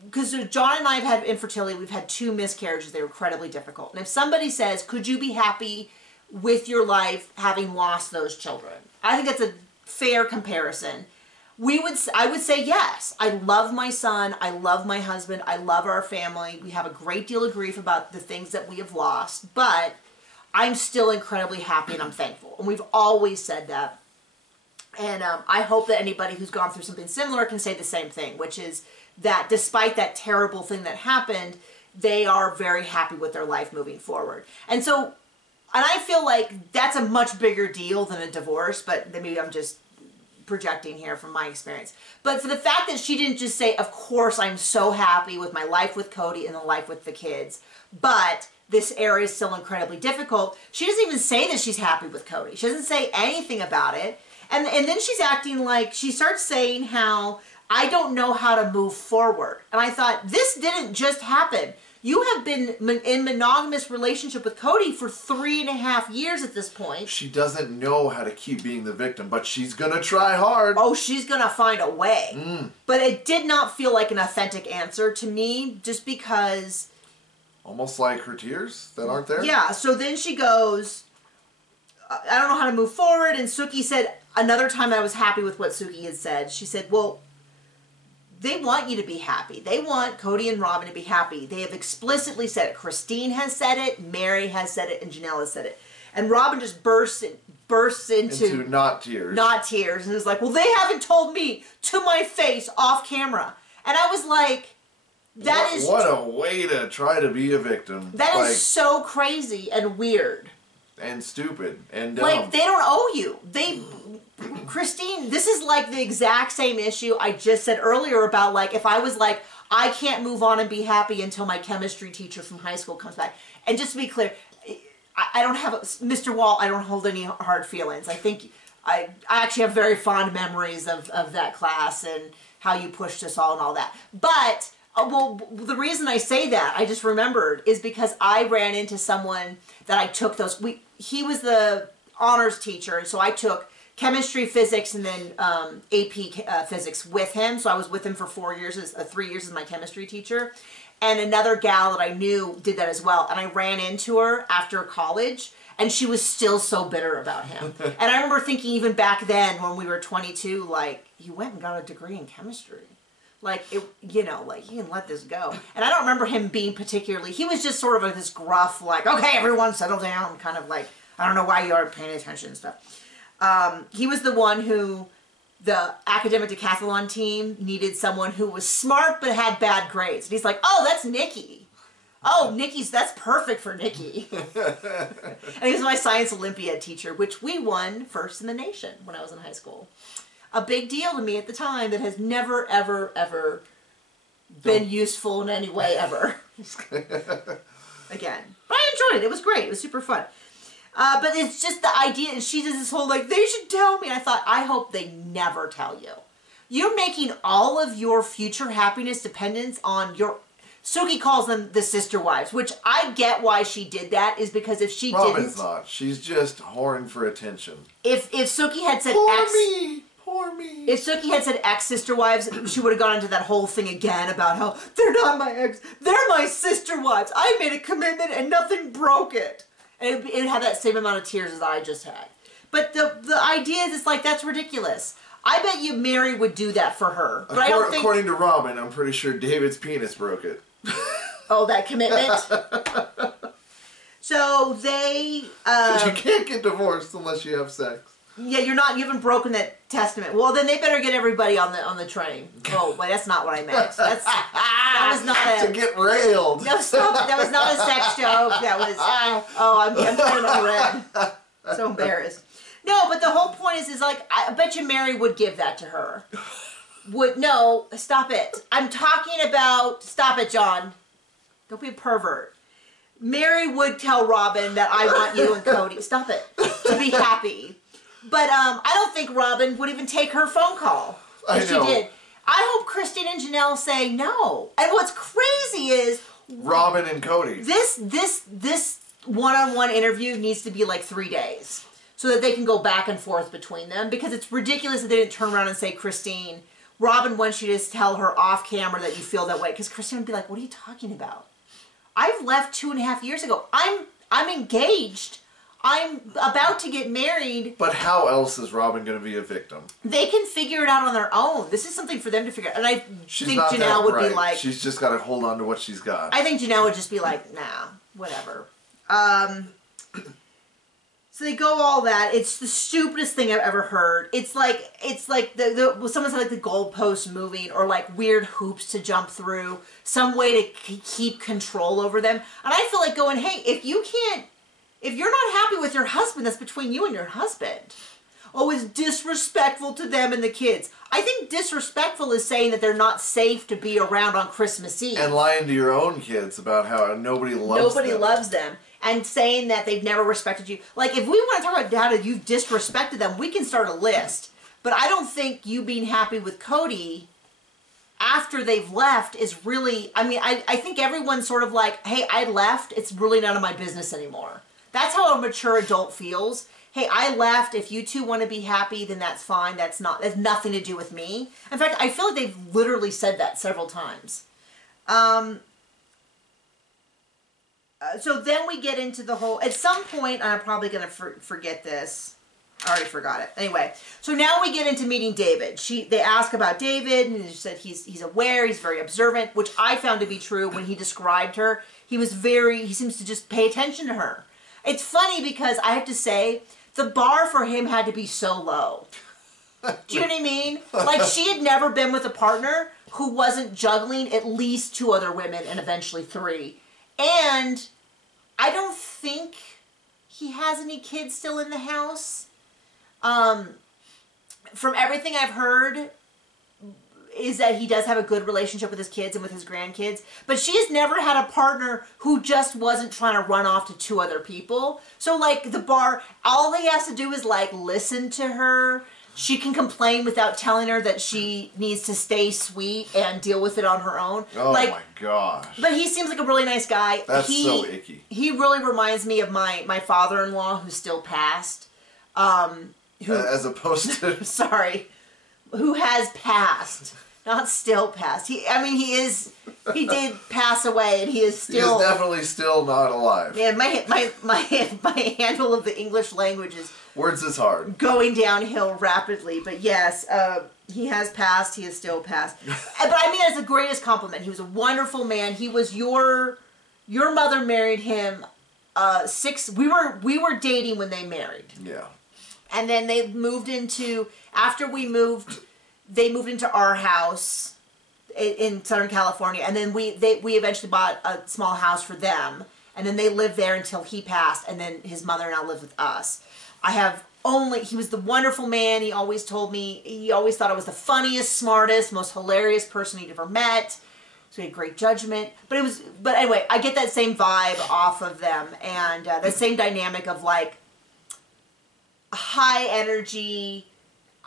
because John and I have had infertility, we've had 2 miscarriages, they were incredibly difficult. And if somebody says, could you be happy with your life having lost those children? I think that's a fair comparison. I would say yes. I love my son, I love my husband, I love our family. We have a great deal of grief about the things that we have lost, but I'm still incredibly happy and I'm thankful. And we've always said that. And I hope that anybody who's gone through something similar can say the same thing, which is that despite that terrible thing that happened, they are very happy with their life moving forward. And I feel like that's a much bigger deal than a divorce, but maybe I'm just projecting here from my experience. But for the fact that she didn't just say, of course I'm so happy with my life with Cody and the life with the kids, but this area is still incredibly difficult. She doesn't even say that she's happy with Cody. She doesn't say anything about it. And then she's acting like, she starts saying how, I don't know how to move forward. And I thought, this didn't just happen. You have been in monogamous relationship with Cody for 3.5 years at this point. She doesn't know how to keep being the victim, but she's going to try hard. Oh, she's going to find a way. But it did not feel like an authentic answer to me, just because... Almost like her tears that aren't there? Yeah, so then she goes, I don't know how to move forward. And Suki said, another time I was happy with what Suki had said. She said, well, they want you to be happy. They want Cody and Robin to be happy. They have explicitly said it. Christine has said it, Mary has said it, and Janelle has said it. And Robin just bursts into not tears. Not tears. And is like, well, they haven't told me to my face off camera. And I was like, what a way to try to be a victim. That is so crazy and weird. And stupid and dumb. Like, they don't owe you. Christine, this is like the exact same issue I just said earlier about like, if I was like, I can't move on and be happy until my chemistry teacher from high school comes back. And just to be clear, I don't have, Mr. Wall, I don't hold any hard feelings. I think I actually have very fond memories of that class and how you pushed us all and all that. But, well, the reason I say that, I just remembered, is because I ran into someone that I took those, he was the honors teacher, and so I took chemistry, physics, and then AP physics with him. So I was with him for 4 years, 3 years as my chemistry teacher. And another gal that I knew did that as well. And I ran into her after college, and she was still so bitter about him. And I remember thinking even back then when we were 22, like, you went and got a degree in chemistry. Like, you know, like, you can let this go. And I don't remember him being particularly, he was just sort of this gruff, like, okay, everyone settle down, kind of like, I don't know why you aren't paying attention and stuff. He was the one who, the academic decathlon team needed someone who was smart but had bad grades. And he's like, oh, that's Nikki. Oh, that's perfect for Nikki. And he was my science Olympiad teacher, which we won first in the nation when I was in high school. A big deal to me at the time that has never, ever, ever been useful in any way ever. Again. But I enjoyed it. It was great. It was super fun. But it's just the idea, and she does this whole, like, they should tell me. And I thought, I hope they never tell you. You're making all of your future happiness dependent on your... Suki calls them the sister wives, which I get why she did that, is because if she Robin's didn't... not. She's just whoring for attention. If Suki had said Poor me. If Suki had said ex-sister wives, she would have gone into that whole thing again about how, they're not my ex, they're my sister wives. I made a commitment and nothing broke it. And it had that same amount of tears as I just had. But the idea is, it's like, that's ridiculous. I bet you Mary would do that for her. But I don't think... According to Robin, I'm pretty sure David's penis broke it. Oh, that commitment? So they... you can't get divorced unless you have sex. Yeah, you haven't broken that testament. Well, then they better get everybody on the train. Oh, wait, that's not what I meant. That was not a... To get railed. No, stop. That was not a sex joke. That was... Oh, I'm turning on red. So embarrassed. No, but the whole point is like, I bet you Mary would give that to her. No, stop it. I'm talking about... Stop it, John. Don't be a pervert. Mary would tell Robin that I want you and Cody. Stop it. To be happy. But I don't think Robin would even take her phone call if she did. I hope Christine and Janelle say no. And what's crazy is... Robin and Cody. This one-on-one interview needs to be like 3 days. So that they can go back and forth between them. Because it's ridiculous that they didn't turn around and say, Christine, Robin wants you to tell her off camera that you feel that way. Because Christine would be like, what are you talking about? I've left 2.5 years ago. I'm engaged. I'm about to get married. But how else is Robin going to be a victim? They can figure it out on their own. This is something for them to figure out. And I think Janelle would be like... She's just got to hold on to what she's got. I think Janelle would just be like, nah, whatever. So they go all that. It's the stupidest thing I've ever heard. It's like someone said like the goalpost moving, or like weird hoops to jump through, some way to keep control over them. And I feel like going, hey, if you're not happy with your husband, that's between you and your husband. Oh, it's disrespectful to them and the kids. I think disrespectful is saying that they're not safe to be around on Christmas Eve. And lying to your own kids about how nobody loves them. And saying that they've never respected you. Like, if we want to talk about how you've disrespected them, we can start a list. But I don't think you being happy with Cody after they've left is really... I mean, I think everyone's sort of like, hey, I left. It's really none of my business anymore. That's how a mature adult feels. Hey, I left. If you two want to be happy, then that's fine. That's nothing to do with me. In fact, I feel like they've literally said that several times. So then we get into the whole... At some point, I'm probably going to forget this. I already forgot it. Anyway, so now we get into meeting David. They ask about David, and she said he's aware, he's very observant, which I found to be true when he described her. He seems to just pay attention to her. It's funny because I have to say, the bar for him had to be so low. Do you know what I mean? Like, she had never been with a partner who wasn't juggling at least 2 other women and eventually 3. And I don't think he has any kids still in the house. from everything I've heard, is that he does have a good relationship with his kids and with his grandkids. But she has never had a partner who just wasn't trying to run off to 2 other people. So, like, the bar, all he has to do is, like, listen to her. She can complain without telling her that she needs to stay sweet and deal with it on her own. Oh, like, my gosh. But he seems like a really nice guy. That's so icky. He really reminds me of my father-in-law, who's still passed. As opposed to... Sorry. Who has passed. Not still passed. He did pass away, and he is still... He is definitely still not alive. Yeah, my handle of the English language is... Words is hard. Going downhill rapidly, but yes, he has passed. He is still passed. But I mean, that's the greatest compliment. He was a wonderful man. He was your mother married him. We were dating when they married. Yeah. And then they moved into they moved into our house in Southern California, and then we eventually bought a small house for them, and then they lived there until he passed, and then his mother now lives with us. He was the wonderful man. He always told me, he always thought I was the funniest, smartest, most hilarious person he'd ever met. So he had great judgment. But anyway, I get that same vibe off of them, and the same dynamic of, like, high energy.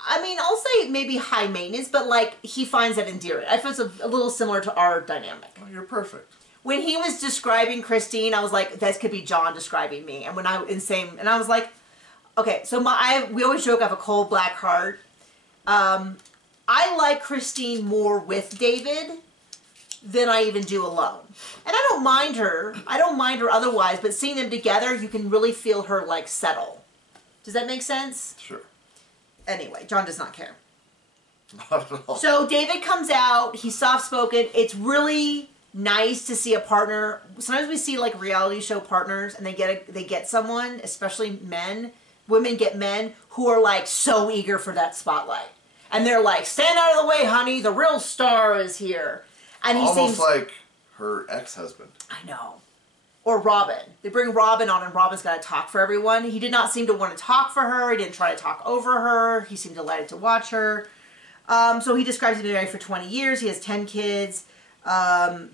I mean, I'll say maybe high maintenance, but, like, he finds that endearing. I feel it's a little similar to our dynamic. Oh, you're perfect. When he was describing Christine, I was like, that could be John describing me. And and I was like, okay, so we always joke I have a cold black heart. I like Christine more with David than I even do alone. And I don't mind her. I don't mind her otherwise, but seeing them together, you can really feel her, like, settle. Does that make sense? Sure. Anyway, John does not care. Not at all. So David comes out. He's soft-spoken. It's really nice to see a partner. Sometimes we see, like, reality show partners, and they get someone, especially men. Women get men who are, like, so eager for that spotlight. And they're like, stand out of the way, honey. The real star is here. And he almost seems like her ex-husband. I know. Or Robin. They bring Robin on, and Robin's got to talk for everyone. He did not seem to want to talk for her. He didn't try to talk over her. He seemed delighted to watch her. So he describes he's been married for 20 years. He has 10 kids. 8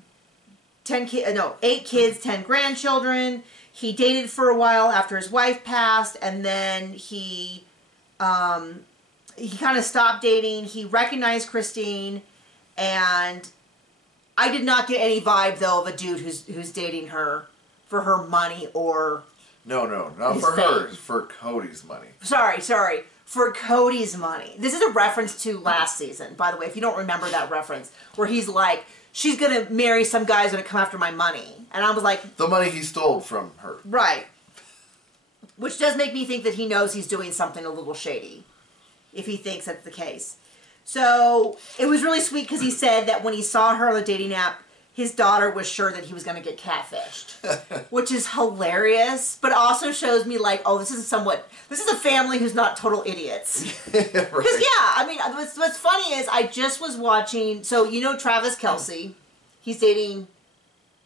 kids, 10 grandchildren. He dated for a while after his wife passed, and then he kind of stopped dating. He recognized Christine, and I did not get any vibe, though, of a dude who's dating her for her money or... No, not for her. For Cody's money. Sorry. For Cody's money. This is a reference to last season, by the way, if you don't remember that reference, where he's like, she's going to marry some guy's going to come after my money. And I was like... The money he stole from her. Right. Which does make me think that he knows he's doing something a little shady, if he thinks that's the case. So, it was really sweet because he said that when he saw her on the dating app, his daughter was sure that he was going to get catfished. Which is hilarious, but also shows me, like, oh, this is a family who's not total idiots. Because, Right. yeah, I mean, what's funny is I just was watching, so you know Travis Kelce, he's dating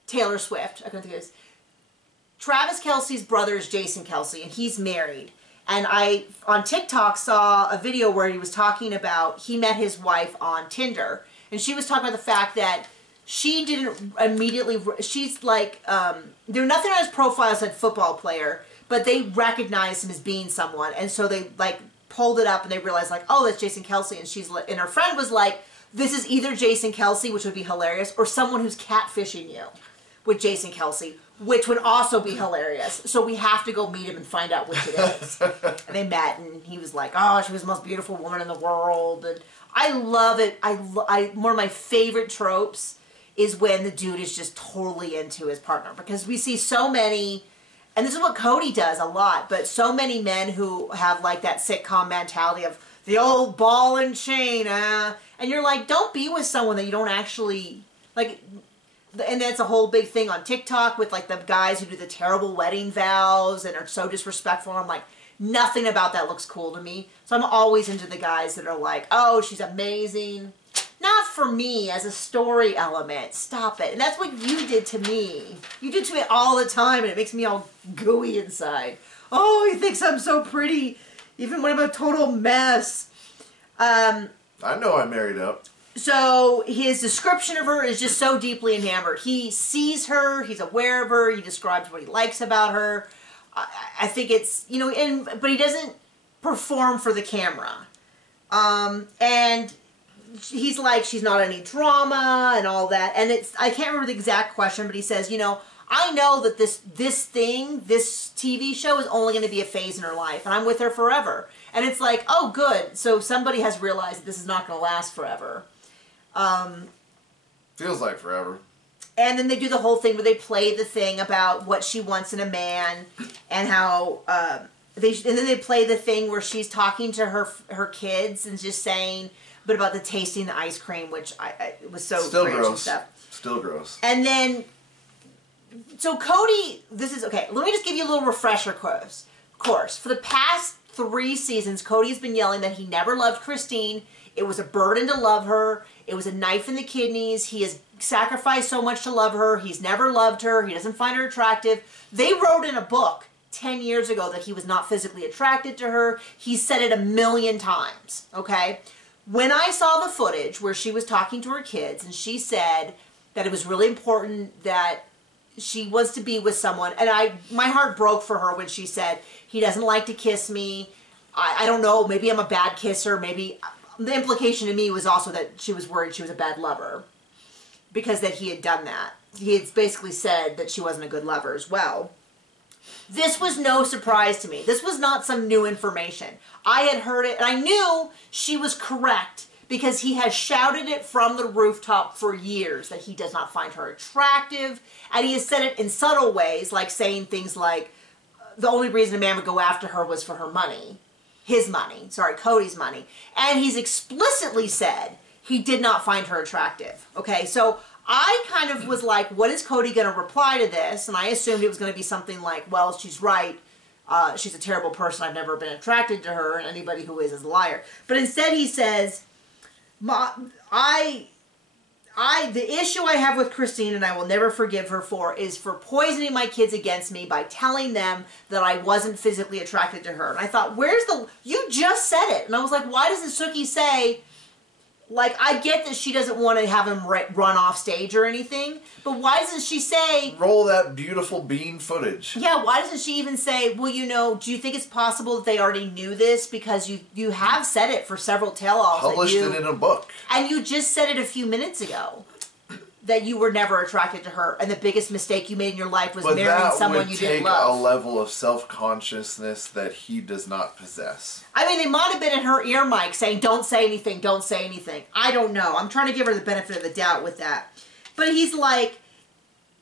Taylor Swift, I couldn't think of his. Travis Kelce's brother is Jason Kelce, and he's married. And I, on TikTok, saw a video where he was talking about, he met his wife on Tinder. And she was talking about the fact that she didn't immediately, she's like, there nothing on his profile said football player, but they recognized him as being someone. And so they, like, pulled it up and they realized, like, oh, that's Jason Kelce. And her friend was like, this is either Jason Kelce, which would be hilarious, or someone who's catfishing you with Jason Kelce, which would also be hilarious. So we have to go meet him and find out which it is. And they met, and he was like, oh, she was the most beautiful woman in the world. And I love it. One of my favorite tropes is when the dude is just totally into his partner. Because we see so many, and this is what Cody does a lot, but so many men who have, like, that sitcom mentality of the old ball and chain, and you're like, don't be with someone that you don't actually, like... And that's a whole big thing on TikTok with, like, the guys who do the terrible wedding vows and are so disrespectful. I'm like, nothing about that looks cool to me. So I'm always into the guys that are like, oh, she's amazing. Not for me as a story element. Stop it. And that's what you did to me. You do to me all the time, and it makes me all gooey inside. Oh, he thinks I'm so pretty, even when I'm a total mess. I know I married up. So his description of her is just so deeply enamored. He sees her, he's aware of her, he describes what he likes about her. I think it's, you know, but he doesn't perform for the camera. And he's like, she's not any drama and all that. And I can't remember the exact question, but he says, you know, I know that this TV show is only going to be a phase in her life, and I'm with her forever. And it's like, oh, good. So somebody has realized that this is not going to last forever. Feels like forever. And then they do the whole thing where they play the thing about what she wants in a man, and how and then they play the thing where she's talking to her kids and just saying, but about the tasting the ice cream, which it was so still cringe gross. And stuff. Still gross. And then, so Cody, okay. Let me just give you a little refresher course. For the past 3 seasons, Cody's been yelling that he never loved Christine. It was a burden to love her. It was a knife in the kidneys. He has sacrificed so much to love her. He's never loved her. He doesn't find her attractive. They wrote in a book 10 years ago that he was not physically attracted to her. He said it 1,000,000 times, okay? When I saw the footage where she was talking to her kids and she said that it was really important that she wants to be with someone, and my heart broke for her when she said, he doesn't like to kiss me. I don't know, maybe I'm a bad kisser, maybe. The implication to me was also that she was worried she was a bad lover because that he had done that. He had basically said that she wasn't a good lover as well. This was no surprise to me. This was not some new information. I had heard it, and I knew she was correct because he has shouted it from the rooftop for years that he does not find her attractive, and he has said it in subtle ways, like saying things like, the only reason a man would go after her was for her money. Cody's money. And he's explicitly said he did not find her attractive. Okay, so I kind of was like, what is Cody going to reply to this? And I assumed it was going to be something like, well, she's right. She's a terrible person. I've never been attracted to her, and anybody who is a liar. But instead he says, the issue I have with Christine, and I will never forgive her for, is for poisoning my kids against me by telling them that I wasn't physically attracted to her. And I thought, you just said it. And I was like, why doesn't Sookie say, like, I get that she doesn't want to have him run off stage or anything, but why doesn't she say... Roll that beautiful bean footage. Yeah, why doesn't she even say, well, you know, do you think it's possible that they already knew this? Because you have said it for several tell-alls. Published it in a book. And you just said it a few minutes ago. That you were never attracted to her, and the biggest mistake you made in your life was marrying someone you didn't love. But that would take a level of self-consciousness that he does not possess. I mean, they might have been in her ear mic saying, don't say anything, don't say anything. I don't know. I'm trying to give her the benefit of the doubt with that. But he's like,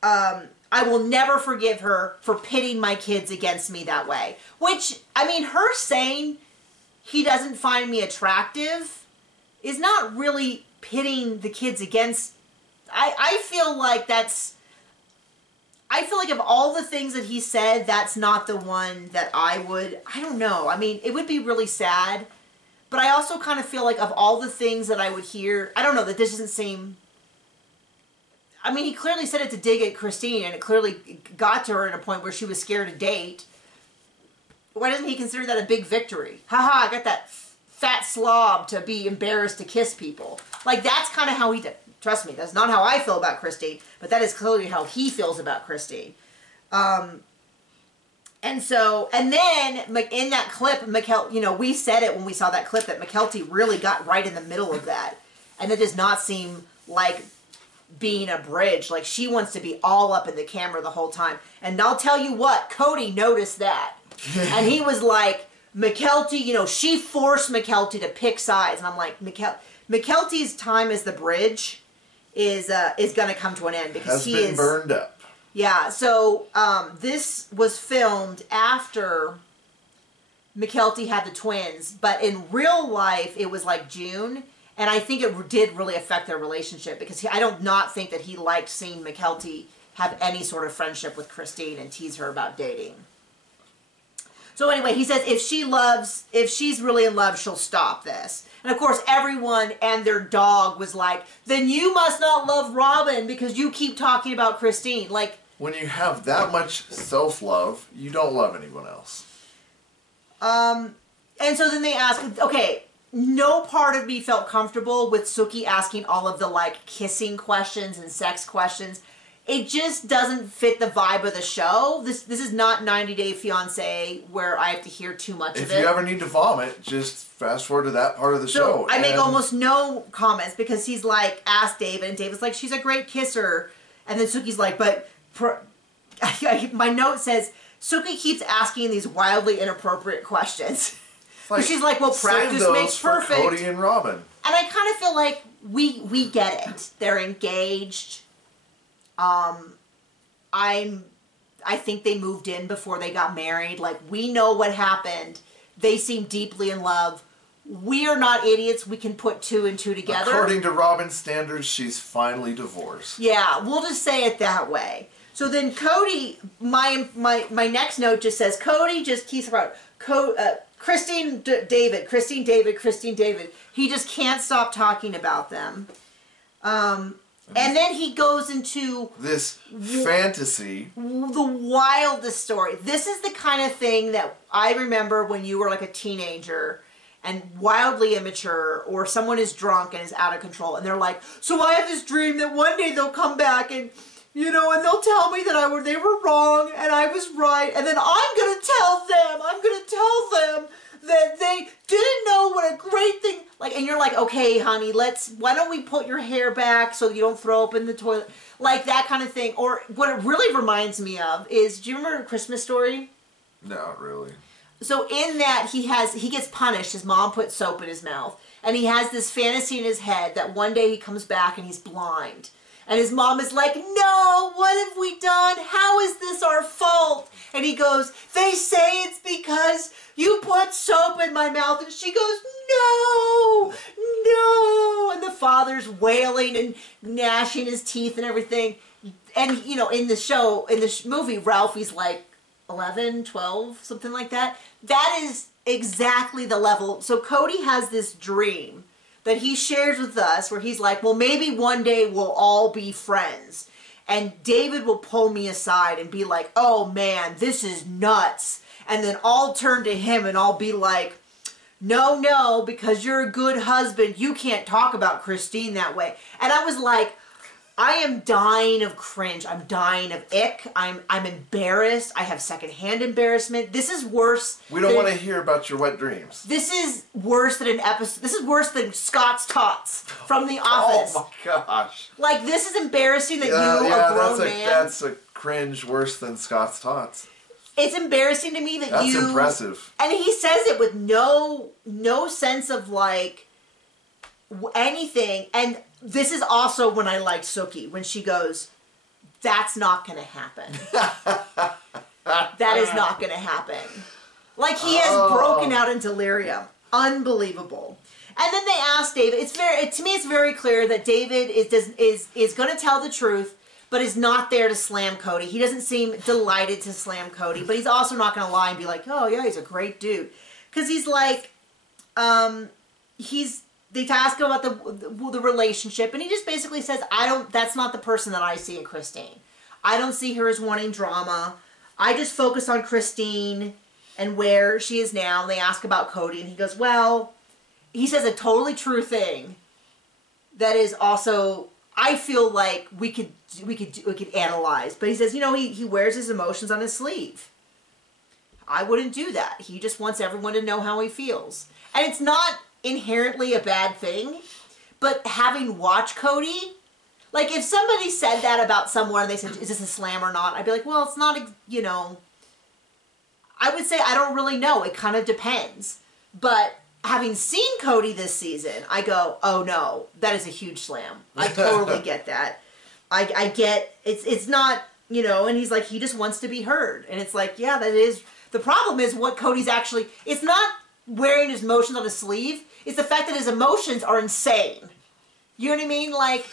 I will never forgive her for pitting my kids against me that way. Which, I mean, her saying he doesn't find me attractive is not really pitting the kids against... I feel like of all the things that he said, that's not the one that I don't know. I mean, it would be really sad, but I also kind of feel like of all the things that I would hear, I don't know, that this doesn't seem, I mean, he clearly said it to dig at Christine, and it clearly got to her at a point where she was scared to date. Why doesn't he consider that a big victory? Haha, I got that fat slob to be embarrassed to kiss people. Like, that's kind of how he did. Trust me, that's not how I feel about Christine, but that is clearly how he feels about Christine. And then in that clip, we said it when we saw that clip that McKelty really got right in the middle of that. And it does not seem like being a bridge. Like, she wants to be all up in the camera the whole time. And I'll tell you what, Cody noticed that. And he was like, McKelty, she forced McKelty to pick sides. And I'm like, McKelty's time as the bridge is going to come to an end because he is burned up. Yeah, so this was filmed after McKelty had the twins, but in real life it was like June, and I think it did really affect their relationship because I don't not think that he liked seeing McKelty have any sort of friendship with Christine and tease her about dating. So anyway, he says if she's really in love, she'll stop this. And of course, everyone and their dog was like, then you must not love Robin because you keep talking about Christine. Like, when you have that much self-love, you don't love anyone else. And so then they ask, okay, no part of me felt comfortable with Suki asking all of the like kissing questions and sex questions. It just doesn't fit the vibe of the show. This is not 90 Day Fiancé where I have to hear too much of it. If you ever need to vomit, just fast forward to that part of the show. I make almost no comments because he's like, asked David, and David's like, she's a great kisser. And then Suki's like, but... my note says, Suki keeps asking these wildly inappropriate questions. Like, she's like, well, practice makes perfect. For Cody and Robin. And I kind of feel like we get it. They're engaged. I think they moved in before they got married. Like, we know what happened. They seem deeply in love. We are not idiots. We can put two and two together. According to Robin's standards, she's finally divorced. Yeah, we'll just say it that way. So then Cody, my next note just says, Cody just keeps about Christine, David. He just can't stop talking about them. And then he goes into this fantasy. The wildest story. This is the kind of thing that I remember when you were like a teenager and wildly immature, or someone is drunk and is out of control, and they're like, so I have this dream that one day they'll come back and, you know, and they'll tell me that they were wrong and I was right, and then I'm going to tell them that they didn't know what a great thing, like, and you're like, okay, honey, why don't we put your hair back so you don't throw up in the toilet, like that kind of thing. Or what it really reminds me of is, do you remember Christmas Story? Not really. So in that, he gets punished, his mom put soap in his mouth, and he has this fantasy in his head that one day he comes back and he's blind. And his mom is like, no, what have we done? How is this our fault? And he goes, they say it's because you put soap in my mouth. And she goes, no. And the father's wailing and gnashing his teeth and everything. And, you know, in the movie, Ralphie's like 11, 12, something like that. That is exactly the level. So Cody has this dream that he shares with us where he's like, well, maybe one day we'll all be friends. And David will pull me aside and be like, oh man, this is nuts. And then I'll turn to him and I'll be like, no, because you're a good husband, you can't talk about Christine that way. And I was like, I am dying of cringe. I'm dying of ick. I'm embarrassed. I have secondhand embarrassment. This is worse. We don't want to hear about your wet dreams. This is worse than an episode. This is worse than Scott's Tots from The Office. Oh my gosh. Like, this is embarrassing that you, a grown man. That's a cringe worse than Scott's Tots. It's embarrassing to me that That's impressive. And he says it with no sense of like anything. And this is also when I liked Suki, when she goes, that's not going to happen. That is not going to happen. Like, he has broken out in delirium. Unbelievable. And then they ask David, to me it's very clear that David is going to tell the truth, but is not there to slam Cody. He doesn't seem delighted to slam Cody, but he's also not going to lie and be like, oh yeah, he's a great dude. Because he's like, they ask him about the relationship, and he just basically says, that's not the person that I see in Christine. I don't see her as wanting drama. I just focus on Christine and where she is now. And they ask about Cody, and he goes, well, he says a totally true thing that is also, I feel like we could analyze. But he says, you know, he wears his emotions on his sleeve. I wouldn't do that. He just wants everyone to know how he feels. And it's not inherently a bad thing, but having watched Cody, like, if somebody said that about someone and they said, is this a slam or not? I'd be like, well, it's not, you know, I would say I don't really know. It kind of depends. But having seen Cody this season, I go, oh no, that is a huge slam. I totally get that. I get, it's not, you know, and he's like, he just wants to be heard. And it's like, yeah, that is, the problem is what Cody's actually, it's not wearing his emotions on his sleeve. It's the fact that his emotions are insane. You know what I mean? Like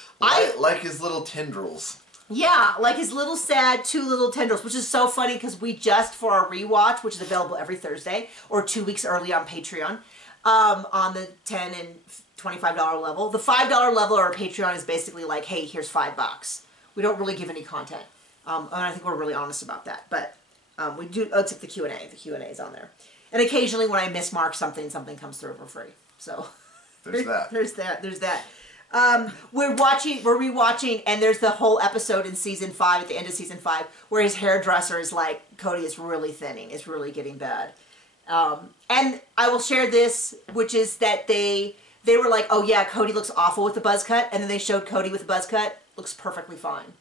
his little tendrils. Yeah, like his little sad two little tendrils, which is so funny because we just, for our rewatch, which is available every Thursday, or 2 weeks early on Patreon, on the $10 and $25 level. The $5 level or our Patreon is basically like, hey, here's $5. We don't really give any content. And I think we're really honest about that. But we do, it's like the Q&A. The Q&A is on there. And occasionally when I mismark something, something comes through for free. So There's that. There's that. We're rewatching, and there's the whole episode in season 5, at the end of season 5, where his hairdresser is like, Cody is really thinning. It's really getting bad. And I will share this, which is that they were like, oh yeah, Cody looks awful with the buzz cut, and then they showed Cody with the buzz cut. Looks perfectly fine.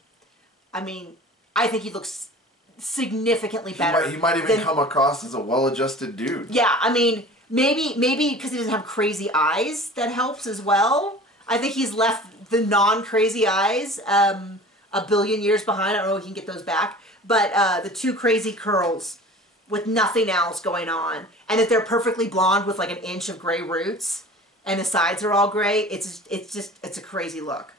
I mean, I think he looks significantly better. He might even come across as a well-adjusted dude. Yeah, I mean, maybe because he doesn't have crazy eyes, that helps as well. I think he's left the non-crazy eyes a billion years behind. I don't know if he can get those back. But the 2 crazy curls with nothing else going on. And that they're perfectly blonde with like an inch of gray roots. And the sides are all gray. It's a crazy look.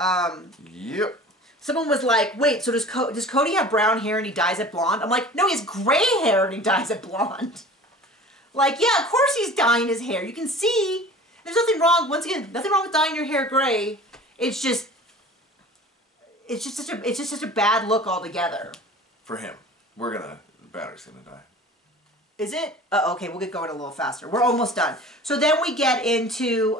Yep. Someone was like, wait, so does Cody have brown hair and he dyes it blonde? I'm like, no, he has gray hair and he dyes it blonde. Like, yeah, of course he's dyeing his hair. You can see. There's nothing wrong, once again, nothing wrong with dyeing your hair gray. It's just such a bad look altogether. For him. The battery's gonna die. Is it? Okay, we'll get going a little faster. We're almost done. So then we get into,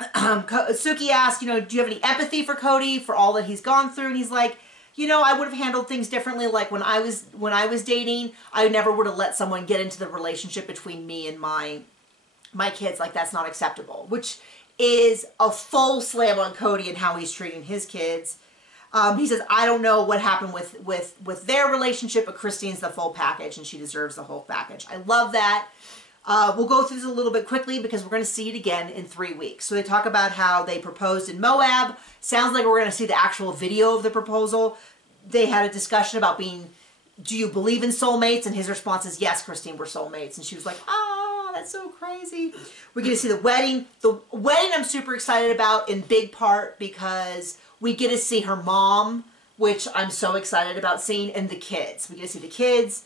Suki asks, do you have any empathy for Cody, for all that he's gone through? And he's like, I would have handled things differently. Like when I was dating, I never would have let someone get into the relationship between me and my kids. Like, that's not acceptable. Which is a full slam on Cody and how he's treating his kids. He says, I don't know what happened with their relationship, but Christine's the full package and she deserves the whole package. I love that. We'll go through this a little bit quickly because we're going to see it again in 3 weeks. So they talk about how they proposed in Moab. Sounds like we're going to see the actual video of the proposal. They had a discussion about do you believe in soulmates? And his response is, yes, Christine, we're soulmates. And she was like, that's so crazy. We're going to see the wedding. The wedding I'm super excited about in big part because we get to see her mom, which I'm so excited about seeing, and the kids. We get to see the kids.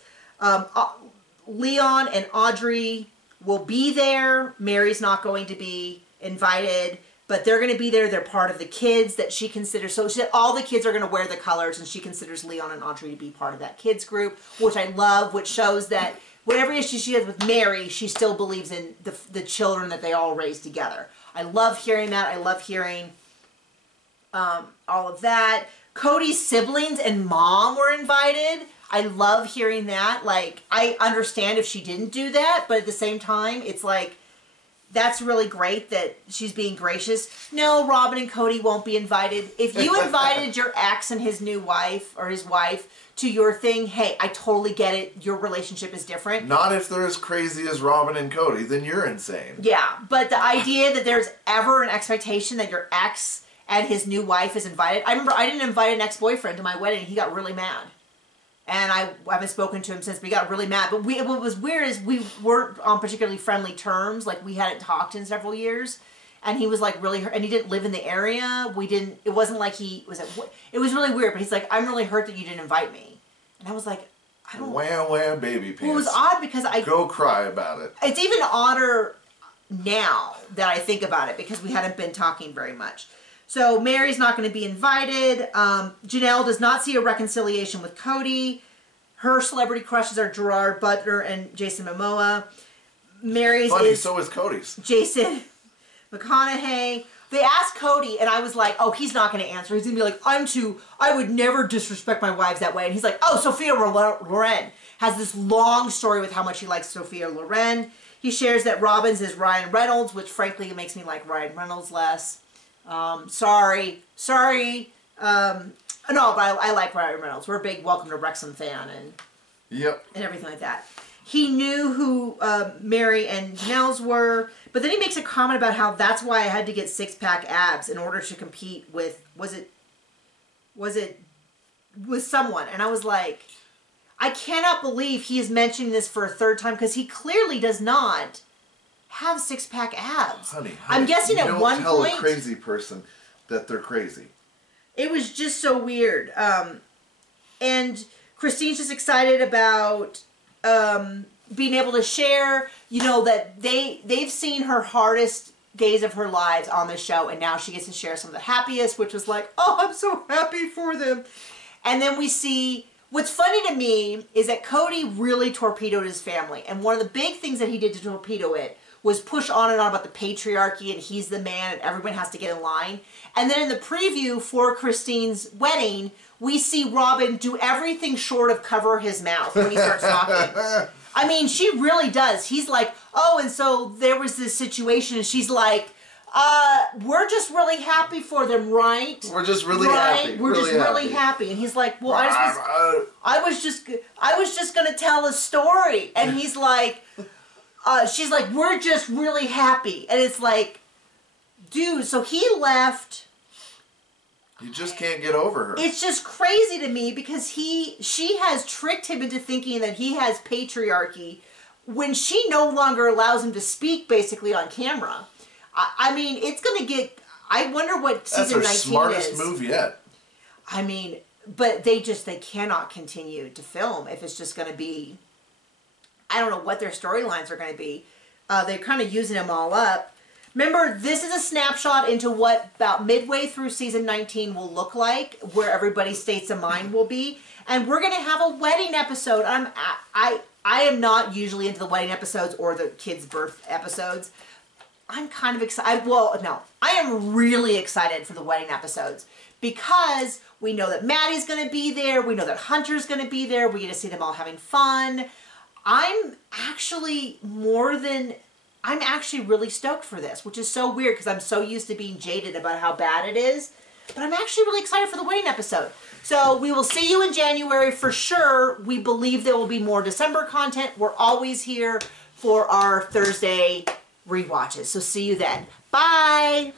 Leon and Audrey will be there. Mary's not going to be invited, but they're going to be there. They're part of the kids that she considers. So all the kids are going to wear the colors, and she considers Leon and Audrey to be part of that kids group, which I love, which shows that whatever issue she has with Mary, she still believes in the children that they all raised together. I love hearing that. I love hearing all of that. Cody's siblings and mom were invited. I love hearing that. Like, I understand if she didn't do that, but at the same time, it's like, that's really great that she's being gracious. No, Robin and Cody won't be invited. If you invited your ex and his new wife, or his wife, to your thing, hey, I totally get it. Your relationship is different. Not if they're as crazy as Robin and Cody, then you're insane. Yeah, but the idea that there's ever an expectation that your ex and his new wife is invited. I remember I didn't invite an ex-boyfriend to my wedding. He got really mad. And I haven't spoken to him since, but he got really mad. But what was weird is we weren't on particularly friendly terms. Like, we hadn't talked in several years. And he was like really hurt. And he didn't live in the area. It wasn't like he was it was really weird. But he's like, I'm really hurt that you didn't invite me. And I was like, I don't. Wham, wham, baby pants. Well, it was odd because Go cry about it. It's even odder now that I think about it because we hadn't been talking very much. So Mary's not going to be invited. Janelle does not see a reconciliation with Cody. Her celebrity crushes are Gerard Butler and Jason Momoa. Mary's so is Cody's. Jason McConaughey. They asked Cody, and I was like, oh, he's not going to answer. He's going to be like, I would never disrespect my wives that way. And he's like, oh, Sophia Loren has this long story with how much he likes Sophia Loren. He shares that Robin's is Ryan Reynolds, which frankly makes me like Ryan Reynolds less. Sorry. No, but I like Ryan Reynolds. We're a big Welcome to Wrexham fan and everything like that. He knew who Mary and Janelle's were, but then he makes a comment about how that's why I had to get six-pack abs in order to compete with, was it with someone? And I was like, I cannot believe he is mentioning this for a third time because he clearly does not have six-pack abs. Honey, I'm guessing at one point... Don't tell a crazy person that they're crazy. It was just so weird. And Christine's just excited about being able to share, that they've seen her hardest days of her lives on this show, and now she gets to share some of the happiest, which was like, oh, I'm so happy for them. And then we see... What's funny to me is that Cody really torpedoed his family. And one of the big things that he did to torpedo it was pushed on and on about the patriarchy and he's the man and everyone has to get in line. And then in the preview for Christine's wedding, we see Robin do everything short of cover his mouth when he starts talking. I mean, she really does. He's like, oh, and so there was this situation, and she's like, we're just really happy for them, right? We're just really happy. We're just really happy. And he's like, well, I was just gonna tell a story. And he's like, she's like, we're just really happy. And it's like, dude, so he left. You just can't get over her. It's just crazy to me because she has tricked him into thinking that he has patriarchy when she no longer allows him to speak basically on camera. I mean, it's going to get... I wonder what season 19 is. That's her smartest move yet. I mean, but they cannot continue to film if it's just going to be... I don't know what their storylines are going to be. They're kind of using them all up. Remember, this is a snapshot into what about midway through season 19 will look like, where everybody's states of mind will be. And we're going to have a wedding episode. I am not usually into the wedding episodes or the kids' birth episodes. I'm kind of excited. Well, no, I am really excited for the wedding episodes because we know that Maddie's going to be there. We know that Hunter's going to be there. We get to see them all having fun. I'm actually really stoked for this, which is so weird because I'm so used to being jaded about how bad it is. But I'm actually really excited for the wedding episode. So we will see you in January for sure. We believe there will be more December content. We're always here for our Thursday rewatches. So see you then. Bye!